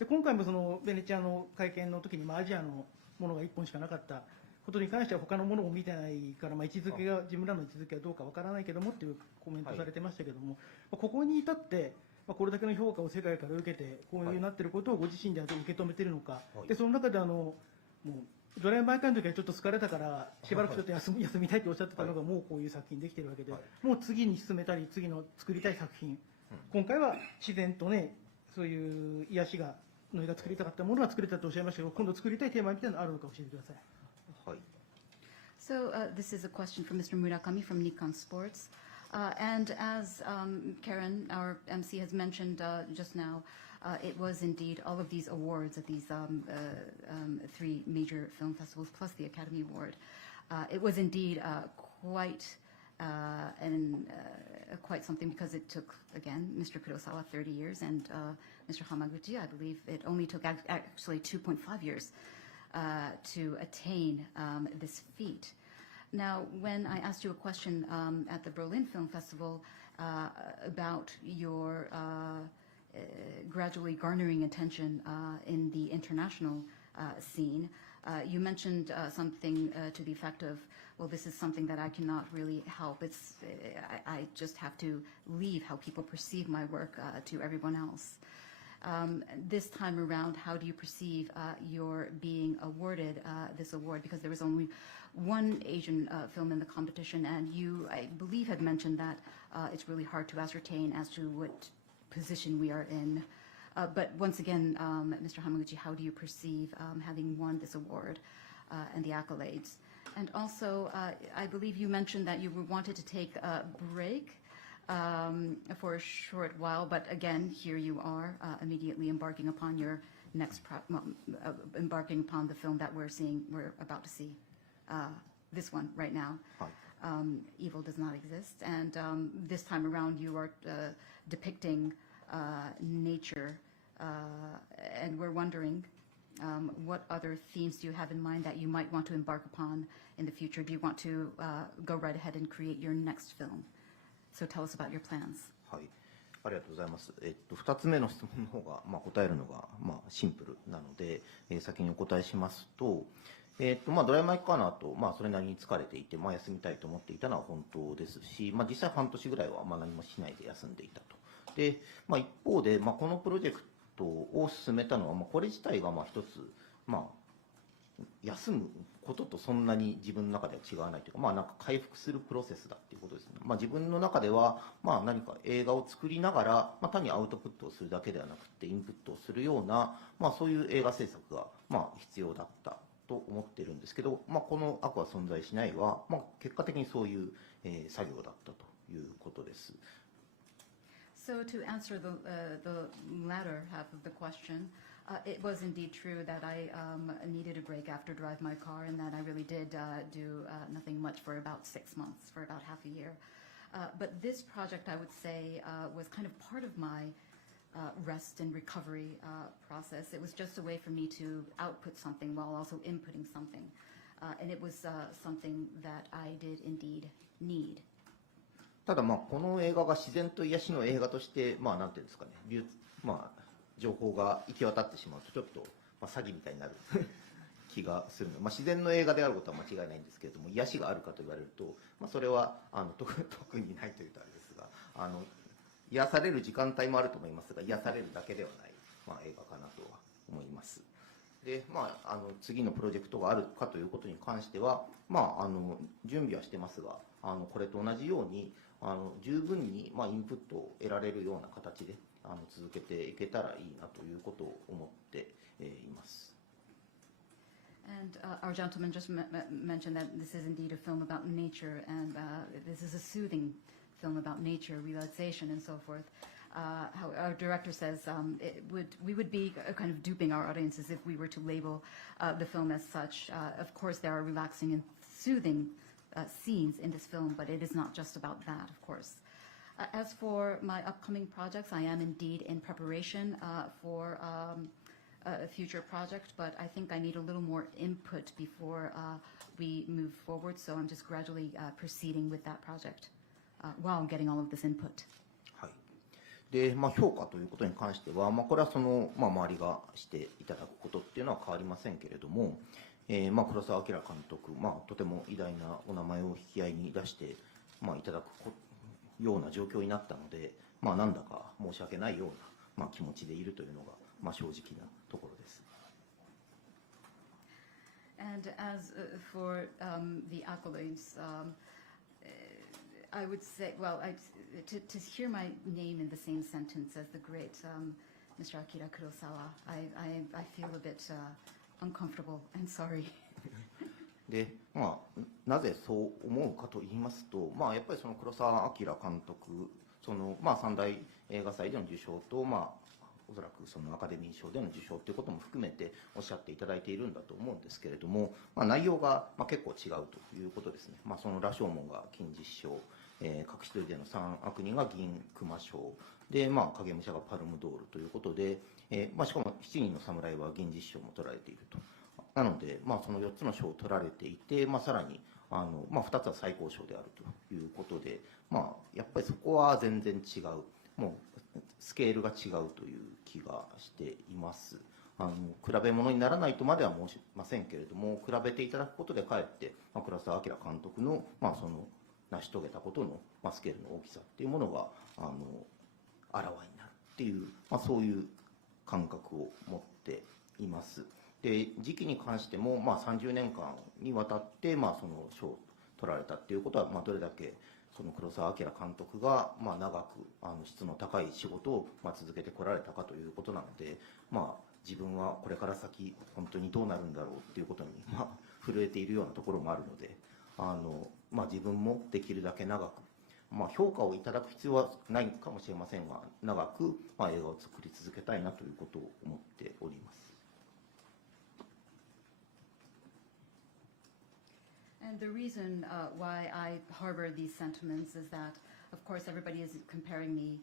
で今回もそのベネチアの会見の時にアジアのものが1本しかなかったことに関しては他のものを見てないから、位置づけが自分らの位置づけはどうかわからないけどもっていうコメントされてましたけども、ここに至ってこれだけの評価を世界から受けてこういうふうになっていることをご自身で受け止めているのか、でその中でもうドライバー会の時はちょっと疲れたからしばらくちょっと休みたいとおっしゃってたのが、もうこういう作品できているわけで、もう次に進めたり次の作りたい作品、今回は自然とね、そういう癒しがの絵が作りたかったものが作れたとおっしゃいましたけど、今度作りたいテーマみたいなのあるのか教えてください。So this is a question from Mr. Murakami from Nikkan Sports. And as Karen, our MC, has mentioned just now, it was indeed all of these awards at these 3 major film festivals plus the Academy Award. It was indeed quite something, because it took, again, Mr. Kurosawa 30 years and Mr. Hamaguchi, I believe it only took actually 2.5 years to attain this feat. Now, when I asked you a question at the Berlin Film Festival about your gradually garnering attention in the international scene, you mentioned something to the effect of, well, this is something that I cannot really help. I just have to leave how people perceive my work to everyone else. This time around, how do you perceive your being awarded this award? Because there was only one Asian film in the competition, and you, I believe, had mentioned that it's really hard to ascertain as to what position we are in. But once again, Mr. Hamaguchi, how do you perceive having won this award and the accolades? And also, I believe you mentioned that you wanted to take a break for a short while, but again, here you are, immediately embarking upon your next, embarking upon the film that we're about to see, this one right now. Evil Does Not Exist, and this time around you are depicting nature, and we're wondering what other themes do you have in mind that you might want to embark upon in the future? Do you want to go right ahead and create your next film? So tell us about your plans. はい、ありがとうございます。2つ目の質問の方が、答えるのが、シンプルなので、先にお答えしますと、ドライマイカーの後、それなりに疲れていて、休みたいと思っていたのは本当ですし、実際半年ぐらいは何もしないで休んでいたと。で、一方で、このプロジェクトを進めたのは、これ自体が一つ、休むこととそんなに自分の中では違わないというか、なんか回復するプロセスだっていうことですね。自分の中では、何か映画を作りながら、単にアウトプットをするだけではなくて、インプットをするような、そういう映画制作が、必要だったと思っているんですけど、この悪は存在しないは、結果的にそういう、作業だったということです。So to answer the latter half of the question, It was indeed true that I needed a break after Drive My Car, and that I really did do nothing much for about 6 months, for about half a year. But this project, I would say, was kind of part of my rest and recovery process. It was just a way for me to output something while also inputting something. And it was something that I did indeed need. ただこの映画が自然と癒しの映画としてなんていうんですかね、情報が行き渡ってしまうとちょっと詐欺みたいになる気がするので、自然の映画であることは間違いないんですけれども、癒しがあるかと言われると、それは特にないというとあれですが、癒される時間帯もあると思いますが、癒されるだけではない、映画かなとは思います。で次のプロジェクトがあるかということに関しては、準備はしてますが、これと同じように十分にインプットを得られるような形で続けていけたらいいなということを思っています。And our gentleman just mentioned that this is indeed a film about nature, and this is a soothing film about nature, relaxation, and so forth. How our director says we would be kind of duping our audiences if we were to label the film as such. Of course, there are relaxing and soothing scenes in this film, but it is not just about that, of course. As for my upcoming projects, I am indeed in preparation for a future project, but I think I need a little more input before we move forward, so I'm just gradually proceeding with that project while getting all of this input. で評価ということに関しては、これは周りがしていただくことっていうのは変わりませんけれども、黒澤明監督、とても偉大なお名前を引き合いに出して、いただくような状況になったので、なんだか申し訳ないような、気持ちでいるというのが、正直なところです。And as for the accolades, I would say, well, to hear my name in the same sentence as the great Mr. Akira Kurosawa, I feel a bit uncomfortable and sorry. でなぜそう思うかと言いますと、やっぱりその黒澤明監督、三大映画祭での受賞と、おそらくそのアカデミー賞での受賞ということも含めておっしゃっていただいているんだと思うんですけれども、内容が結構違うということですね。その羅生門が金獅子賞、隠し撮りでの三悪人が銀熊賞で、影武者がパルムドールということで、しかも7人の侍は銀獅子賞も取られていると。なので、その4つの賞を取られていて、さらに2つは最高賞であるということで、やっぱりそこは全然違う、もうスケールが違うという気がしています。比べ物にならないとまでは申しませんけれども、比べていただくことでかえって、黒澤明監督の、その成し遂げたことの、スケールの大きさっていうものがあらわになるっていう、そういう感覚を持っています。で時期に関しても、30年間にわたって、その賞を取られたっていうことは、どれだけその黒澤明監督が、長く質の高い仕事を、続けてこられたかということなので、自分はこれから先本当にどうなるんだろうっていうことに、震えているようなところもあるので、自分もできるだけ長く、評価をいただく必要はないかもしれませんが、長く、映画を作り続けたいなということを思っております。And the reason why I harbor these sentiments is that, of course, everybody is comparing me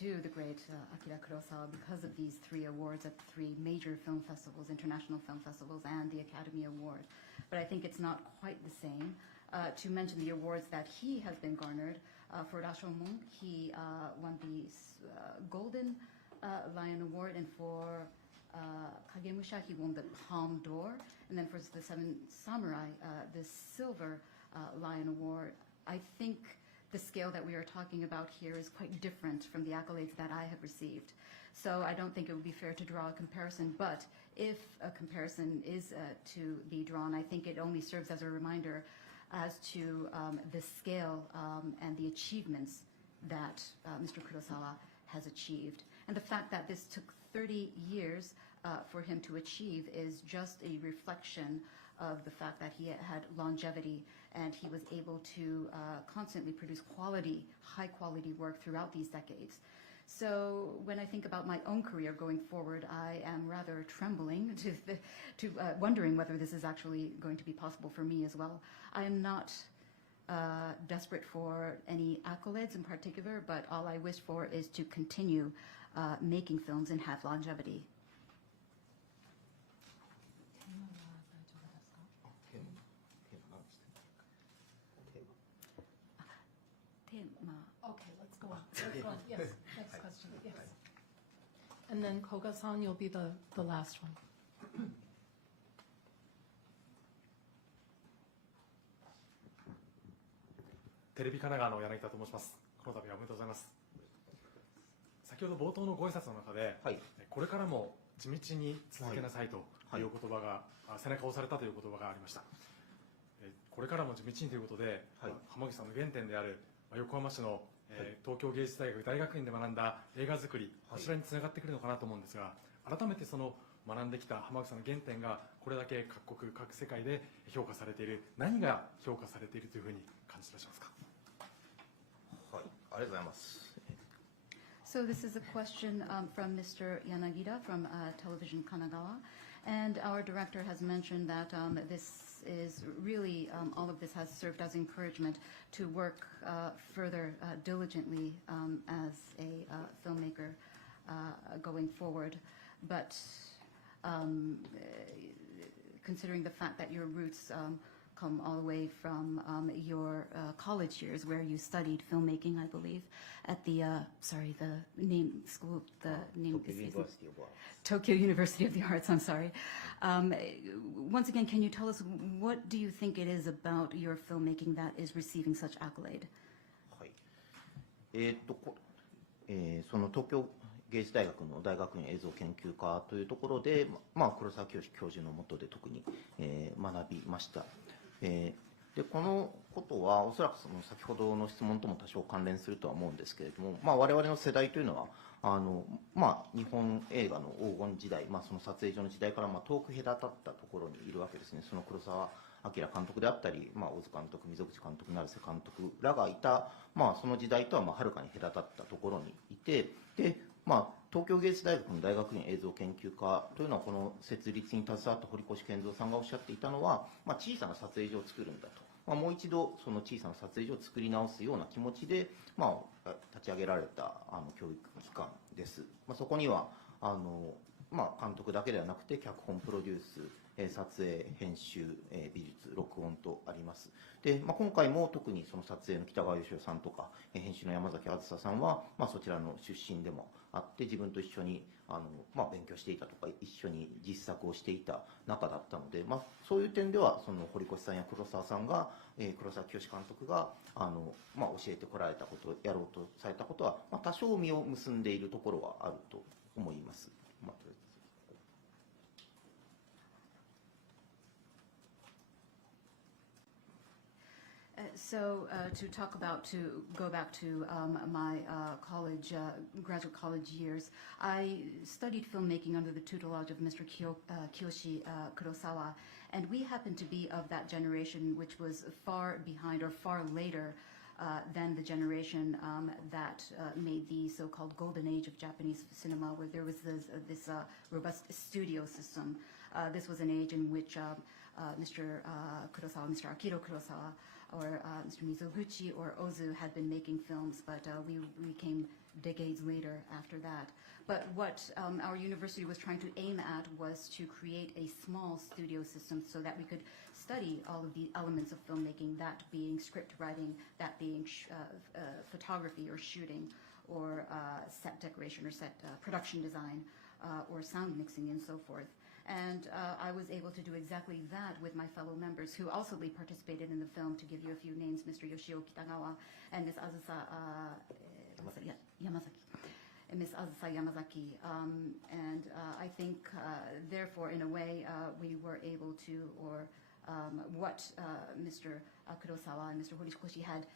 to the great Akira Kurosawa because of these 3 awards at 3 major film festivals, international film festivals, and the Academy Award. But I think it's not quite the same. To mention the awards that he has been garnered, for Rashomon, he won the Golden Lion Award, and for Kagemusha, he won the Palme d'Or, and then for the Seven Samurai, the Silver Lion Award. I think the scale that we are talking about here is quite different from the accolades that I have received. So I don't think it would be fair to draw a comparison, but if a comparison is to be drawn, I think it only serves as a reminder as to the scale and the achievements that Mr. Kurosawa has achieved. And the fact that this took 30 years for him to achieve is just a reflection of the fact that he had longevity and he was able to constantly produce quality, high quality work throughout these decades. So when I think about my own career going forward, I am rather trembling to wondering whether this is actually going to be possible for me as well. I am not desperate for any accolades in particular, but all I wish for is to continue making films and have longevity. テーマ Okay, let's go on. Let's go on. Yes, next question. Yes. And then Koga-san, you'll be the last one. テレビ神奈川の柳田と申します。この度はおめでとうございます。先ほど冒頭のご挨拶の中で、はい、これからも地道に続けなさいという言葉が、背中を押されたという言葉がありました。これからも地道にということで、濱口さんの原点である横浜市の、東京芸術大学大学院で学んだ映画作り、こちらにつながってくるのかなと思うんですが、改めてその学んできた濱口さんの原点がこれだけ各国各世界で評価されている、何が評価されているというふうに感じていらっしゃいますか。はい、ありがとうございます。So this is a question from Mr. Yanagida from Television Kanagawa, and our director has mentioned that this is really, all of this has served as encouragement to work further diligently as a filmmaker going forward. But considering the fact that your roots come all the way from your college years, where you studied filmmaking, I believe, at the the name school, the name Tokyo University of the Arts. I'm sorry. Once again, can you tell us what do you think it is about your filmmaking that is receiving such accolade? はい。その東京芸術大学の大学院映像研究科というところで、黒澤清教授の下で特に、学びました。でこのことはおそらくその先ほどの質問とも多少関連するとは思うんですけれども、我々の世代というのは日本映画の黄金時代、その撮影所の時代から遠く隔たったところにいるわけですね。その黒澤明監督であったり、小津監督、溝口監督、成瀬監督らがいた、その時代とははるかに隔たったところにいて、で東京芸術大学の大学院映像研究科というのはこの設立に携わった堀越健三さんがおっしゃっていたのは、小さな撮影所を作るんだと、もう一度その小さな撮影所を作り直すような気持ちで、立ち上げられた教育機関です。そこには監督だけではなくて脚本、プロデュース、撮影、編集、美術、録音とあります。で、今回も特にその撮影の北川義雄さんとか編集の山崎あずささんは、そちらの出身でもあって自分と一緒に勉強していたとか一緒に実作をしていた仲だったので、そういう点ではその堀越さんや黒澤さんが、黒澤清監督が教えてこられたこと、やろうとされたことは、多少実を結んでいるところはあると思います。So to go back to my graduate college years, I studied filmmaking under the tutelage of Mr. Kiyoshi Kurosawa, and we happened to be of that generation which was far behind or far later than the generation that made the so-called golden age of Japanese cinema, where there was this robust studio system. This was an age in which Mr. Kurosawa, Mr. Akira Kurosawa, or Mr. Mizoguchi or Ozu had been making films, but we came decades later after that. But what our university was trying to aim at was to create a small studio system so that we could study all of the elements of filmmaking, that being script writing, that being photography or shooting, or set decoration or set production design, or sound mixing and so forth. And I was able to do exactly that with my fellow members who also participated in the film. To give you a few names, Mr. Yoshio Kitagawa and Ms. Azusa Yamazaki. Ms. Azusa Yamazaki. And I think, therefore, in a way, we were able to, or what Mr. Kurosawa and Mr. Horikoshi had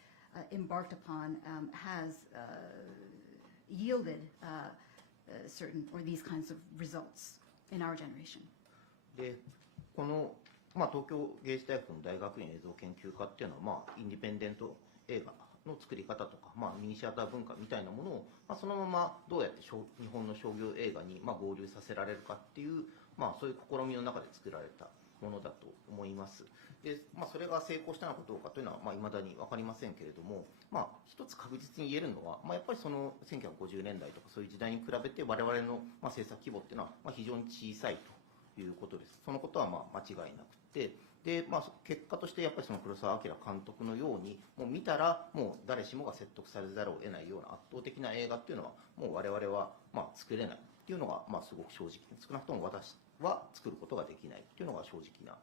embarked upon has yielded certain, or these kinds of results in our generation. で、この東京芸術大学の大学院映像研究科っていうのはインディペンデント映画の作り方とか、ミニシアター文化みたいなものを、そのままどうやって日本の商業映画に合流させられるかっていう、そういう試みの中で作られたものだと思います。で、それが成功したのかどうかというのは、未だに分かりませんけれども、一つ確実に言えるのは、やっぱりその1950年代とかそういう時代に比べて我々の制作規模っていうのは非常に小さいということです。そのことは間違いなくて、で、結果としてやっぱりその黒澤明監督のように、もう見たらもう誰しもが説得されざるを得ないような圧倒的な映画っていうのは、もう我々は作れないっていうのがすごく正直、少なくとも私は作ることができないっていうのが正直な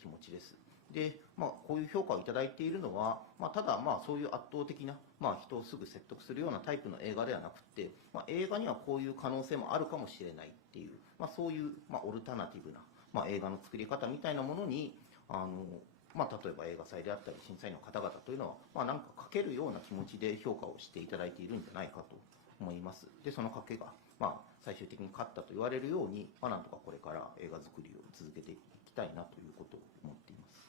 気持ちです。で、こういう評価をいただいているのは、ただそういう圧倒的な、人をすぐ説得するようなタイプの映画ではなくて、映画にはこういう可能性もあるかもしれないっていう、そういう、オルタナティブな、映画の作り方みたいなものに、例えば映画祭であったり審査員の方々というのは、なんかかけるような気持ちで評価をしていただいているんじゃないかと思います。で、その賭けが、最終的に勝ったと言われるように、なんとかこれから映画作りを続けていきたいなということを思っています。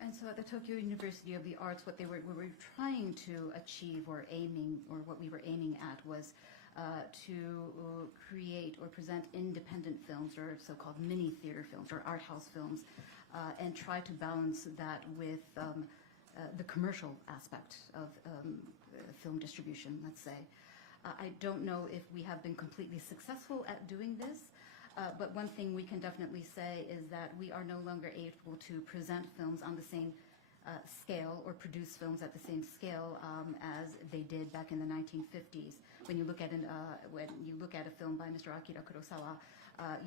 And so at the Tokyo University of the Arts, what we were trying to achieve or what we were aiming at was to create or present independent films or so-called mini theater films or art house films and try to balance that with the commercial aspect of film distribution, let's say. I don't know if we have been completely successful at doing this. But one thing we can definitely say is that we are no longer able to present films on the same scale or produce films at the same scale as they did back in the 1950s. When you look at a film by Mr. Akira Kurosawa,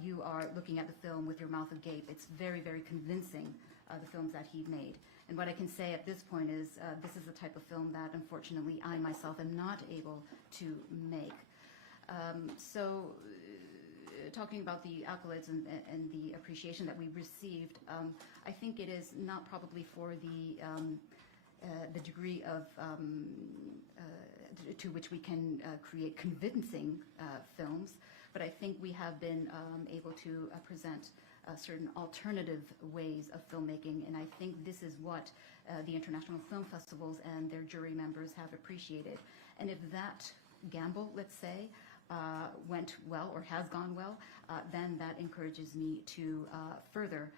you are looking at the film with your mouth agape. It's very, very convincing, the films that he made. And what I can say at this point is this is the type of film that unfortunately I myself am not able to make. Talking about the accolades and the appreciation that we received, I think it is not probably for the degree of to which we can create convincing films, but I think we have been able to present certain alternative ways of filmmaking, and I think this is what the international film festivals and their jury members have appreciated. And if that gamble, let's say, went well or has gone well, then that encourages me to further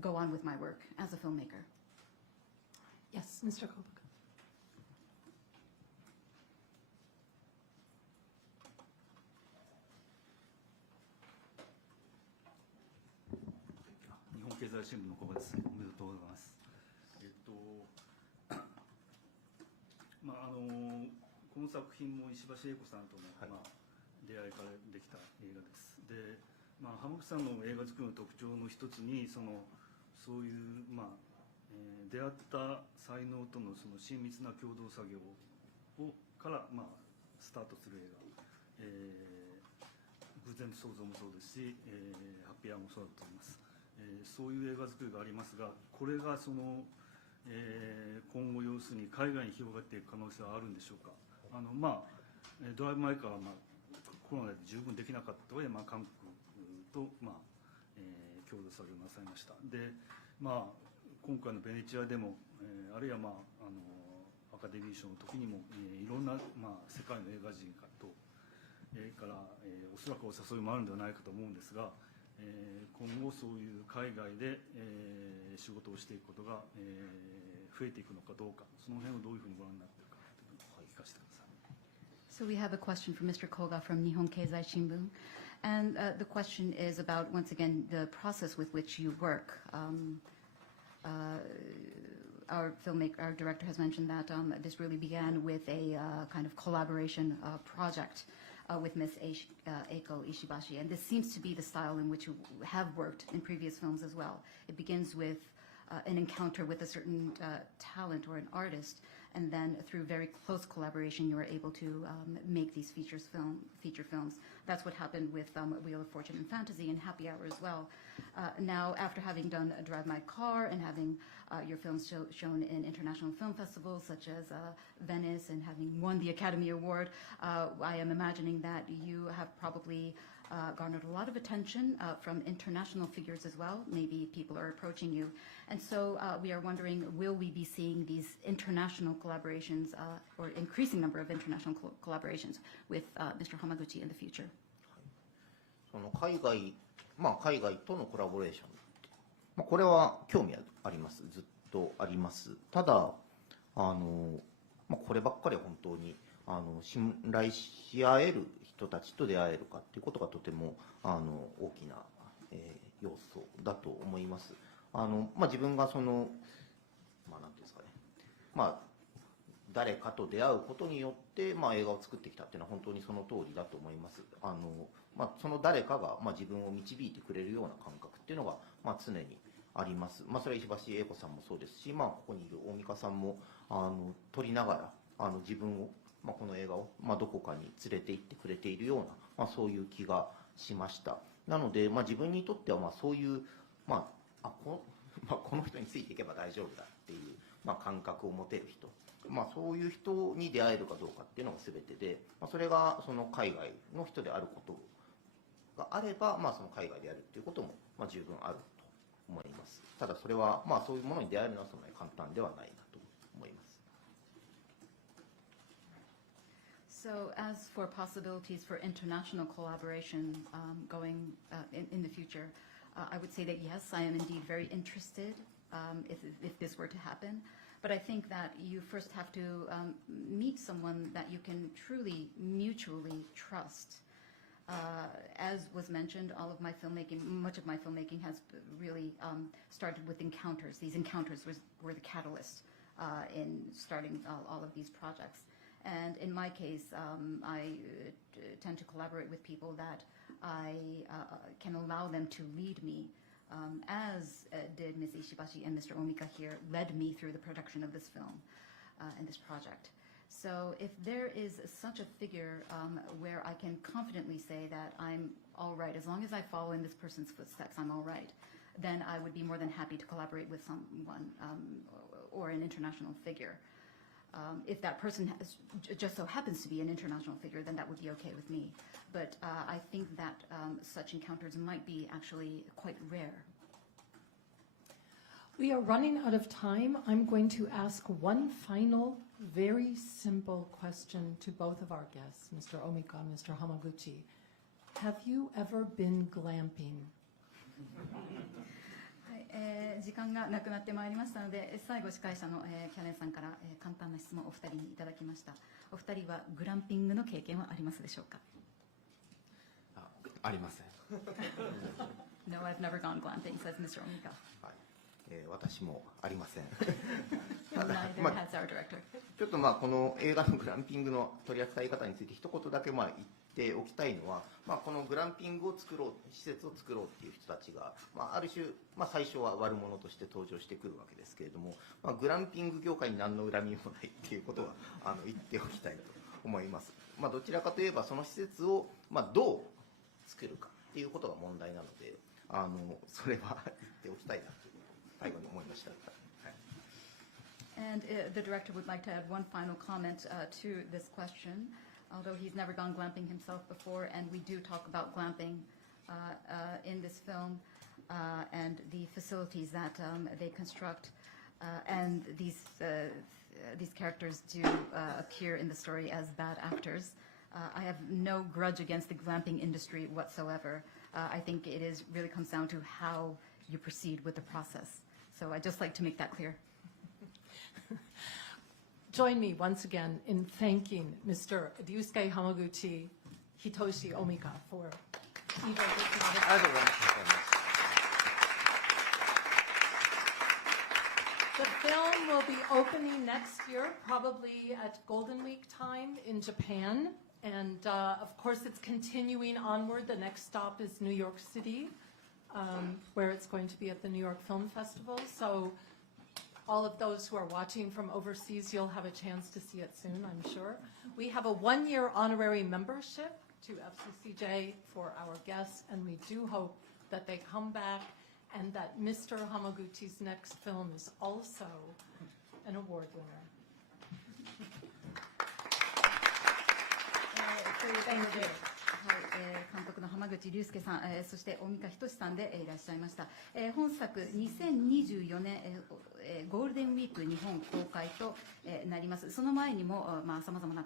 go on with my work as a filmmaker. Yes, Mr. Kobuk. Nihon Keizai Shimbunの小林です。おめでとうございます。この作品も石橋英子さんとの、出会いからできた映画です。で、濱口さんの映画作りの特徴の一つにそういう、出会った才能とのその親密な共同作業から、スタートする映画、偶然の創造もそうですし、ハッピーアワーもそうだと思います。そういう映画作りがありますが、これが今後要するに海外に広がっていく可能性はあるんでしょうか。ドライブ・マイ・カーは、コロナで十分できなかった上で、韓国と、共同作業なさいました。で、今回のベネチアでも、あるいは、アカデミー賞の時にも、いろんな、世界の映画人と、からおそらくお誘いもあるんではないかと思うんですが、今後そういう海外で、仕事をしていくことが、増えていくのかどうか、その辺をどういうふうにご覧になっているかというのを聞かせてください。So we have a question from Mr. Koga from Nihon Keizai Shimbun, and the question is about, once again, the process with which you work. Our director has mentioned that this really began with a kind of collaboration project with Ms. Eiko Ishibashi, and this seems to be the style in which you have worked in previous films as well. It begins with an encounter with a certain talent or an artist, and then through very close collaboration you were able to make these feature films. That's what happened with Wheel of Fortune and Fantasy and Happy Hour as well. Now, after having done Drive My Car and having your films shown in international film festivals such as Venice and having won the Academy Award, I am imagining that you have probably garnered a lot of attention from international figures as well. Maybe people are approaching you. And so we are wondering, will we be seeing these international collaborations or increasing number of international collaborations with Mr. Hamaguchi in the future? その海外とのコラボレーション、これは興味あります。ずっとあります。ただこればっかりは本当に信頼し合える人たちと出会えるかっていうことがとても大きな、要素だと思います。自分がそのなんていうんですかね、誰かと出会うことによって、映画を作ってきたっていうのは本当にその通りだと思います。その誰かが、自分を導いてくれるような感覚っていうのが、常にあります。それは石橋英子さんもそうですし、ここにいる大美香さんも撮りながら自分を、この映画を、どこかに連れて行ってくれているような、そういう気がしました。なので、自分にとってはそういう、この人についていけば大丈夫だっていう、感覚を持てる人、そういう人に出会えるかどうかっていうのが全てで、それがその海外の人であることがあれば、その海外でやるっていうことも、十分あると思います。ただそれは、そういうものに出会えるのはそんなに簡単ではないなと思います。So as for possibilities for international collaboration going in the future, I would say that yes, I am indeed very interested if this were to happen. But I think that you first have to meet someone that you can truly mutually trust. As was mentioned, much of my filmmaking has really started with encounters. These encounters were the catalyst in starting all of these projects. And in my case, I tend to collaborate with people that I can allow them to lead me, as did Ms. Ishibashi and Mr. Omika here, led me through the production of this film and this project. So if there is such a figure where I can confidently say that I'm all right, as long as I follow in this person's footsteps, I'm all right, then I would be more than happy to collaborate with someone or an international figure. If that person just so happens to be an international figure, then that would be okay with me. But I think that such encounters might be actually quite rare. We are running out of time. I'm going to ask one final, very simple question to both of our guests, Mr. Omika and Mr. Hamaguchi. Have you ever been glamping? 時間がなくなってまいりましたので、最後司会者のキャネンさんから簡単な質問をお二人にいただきました。お二人はグランピングの経験はありますでしょうか？ありません。No, I've never gone glamping, says Mr. Omika. 私もありません。 Neither has our director. ちょっとこの映画のグランピングの取り扱い方について一言だけ言っておきたいのは、このグランピングを作ろう、施設を作ろうっていう人たちが、ある種、最初は悪者として登場してくるわけですけれども、グランピング業界に何の恨みもないっていうことは言っておきたいと思います。どちらかといえばその施設をどう作るかっていうことが問題なので、それは言っておきたいなと最後に思いました。And the director would like to add one final comment to this question. Although he's never gone glamping himself before, and we do talk about glamping in this film and the facilities that they construct, and these characters do appear in the story as bad actors. I have no grudge against the glamping industry whatsoever. I think it really comes down to how you proceed with the process. So I'd just like to make that clear. Join me once again in thanking Mr. Ryusuke Hamaguchi, Hitoshi Omika for Evil Does Not Exist. The film will be opening next year, probably at Golden Week time in Japan. And of course, it's continuing onward. The next stop is New York City, where it's going to be at the New York Film Festival. So all of those who are watching from overseas, you'll have a chance to see it soon, I'm sure. We have a one-year honorary membership to FCCJ for our guests, and we do hope that they come back and that Mr. Hamaguchi's next film is also an award winner. Thank you. 監督の濱口竜介さん、そして大美賀均さんでいらっしゃいました。本作、2024年、ゴールデンウィーク日本公開となります。その前にもさまざまな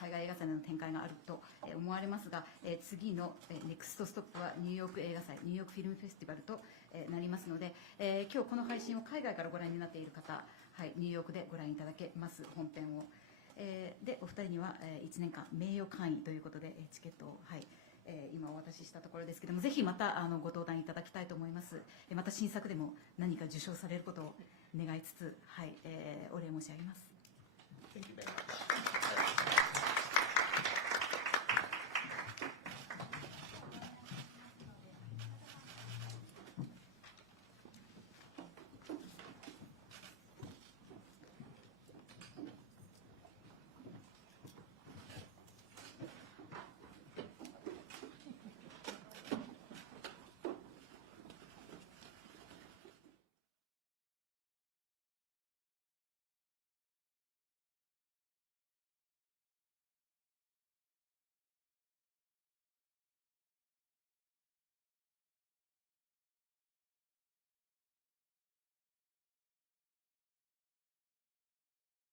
海外映画祭の展開があると思われますが、次のネクストストップはニューヨーク映画祭、ニューヨークフィルムフェスティバルとなりますので、今日この配信を海外からご覧になっている方、ニューヨークでご覧いただけます、本編を。でお二人には1年間名誉会員ということでチケットを、今お渡ししたところですけれども、ぜひまたご登壇いただきたいと思います。また新作でも何か受賞されることを願いつつ、お礼申し上げます。Thank you very much.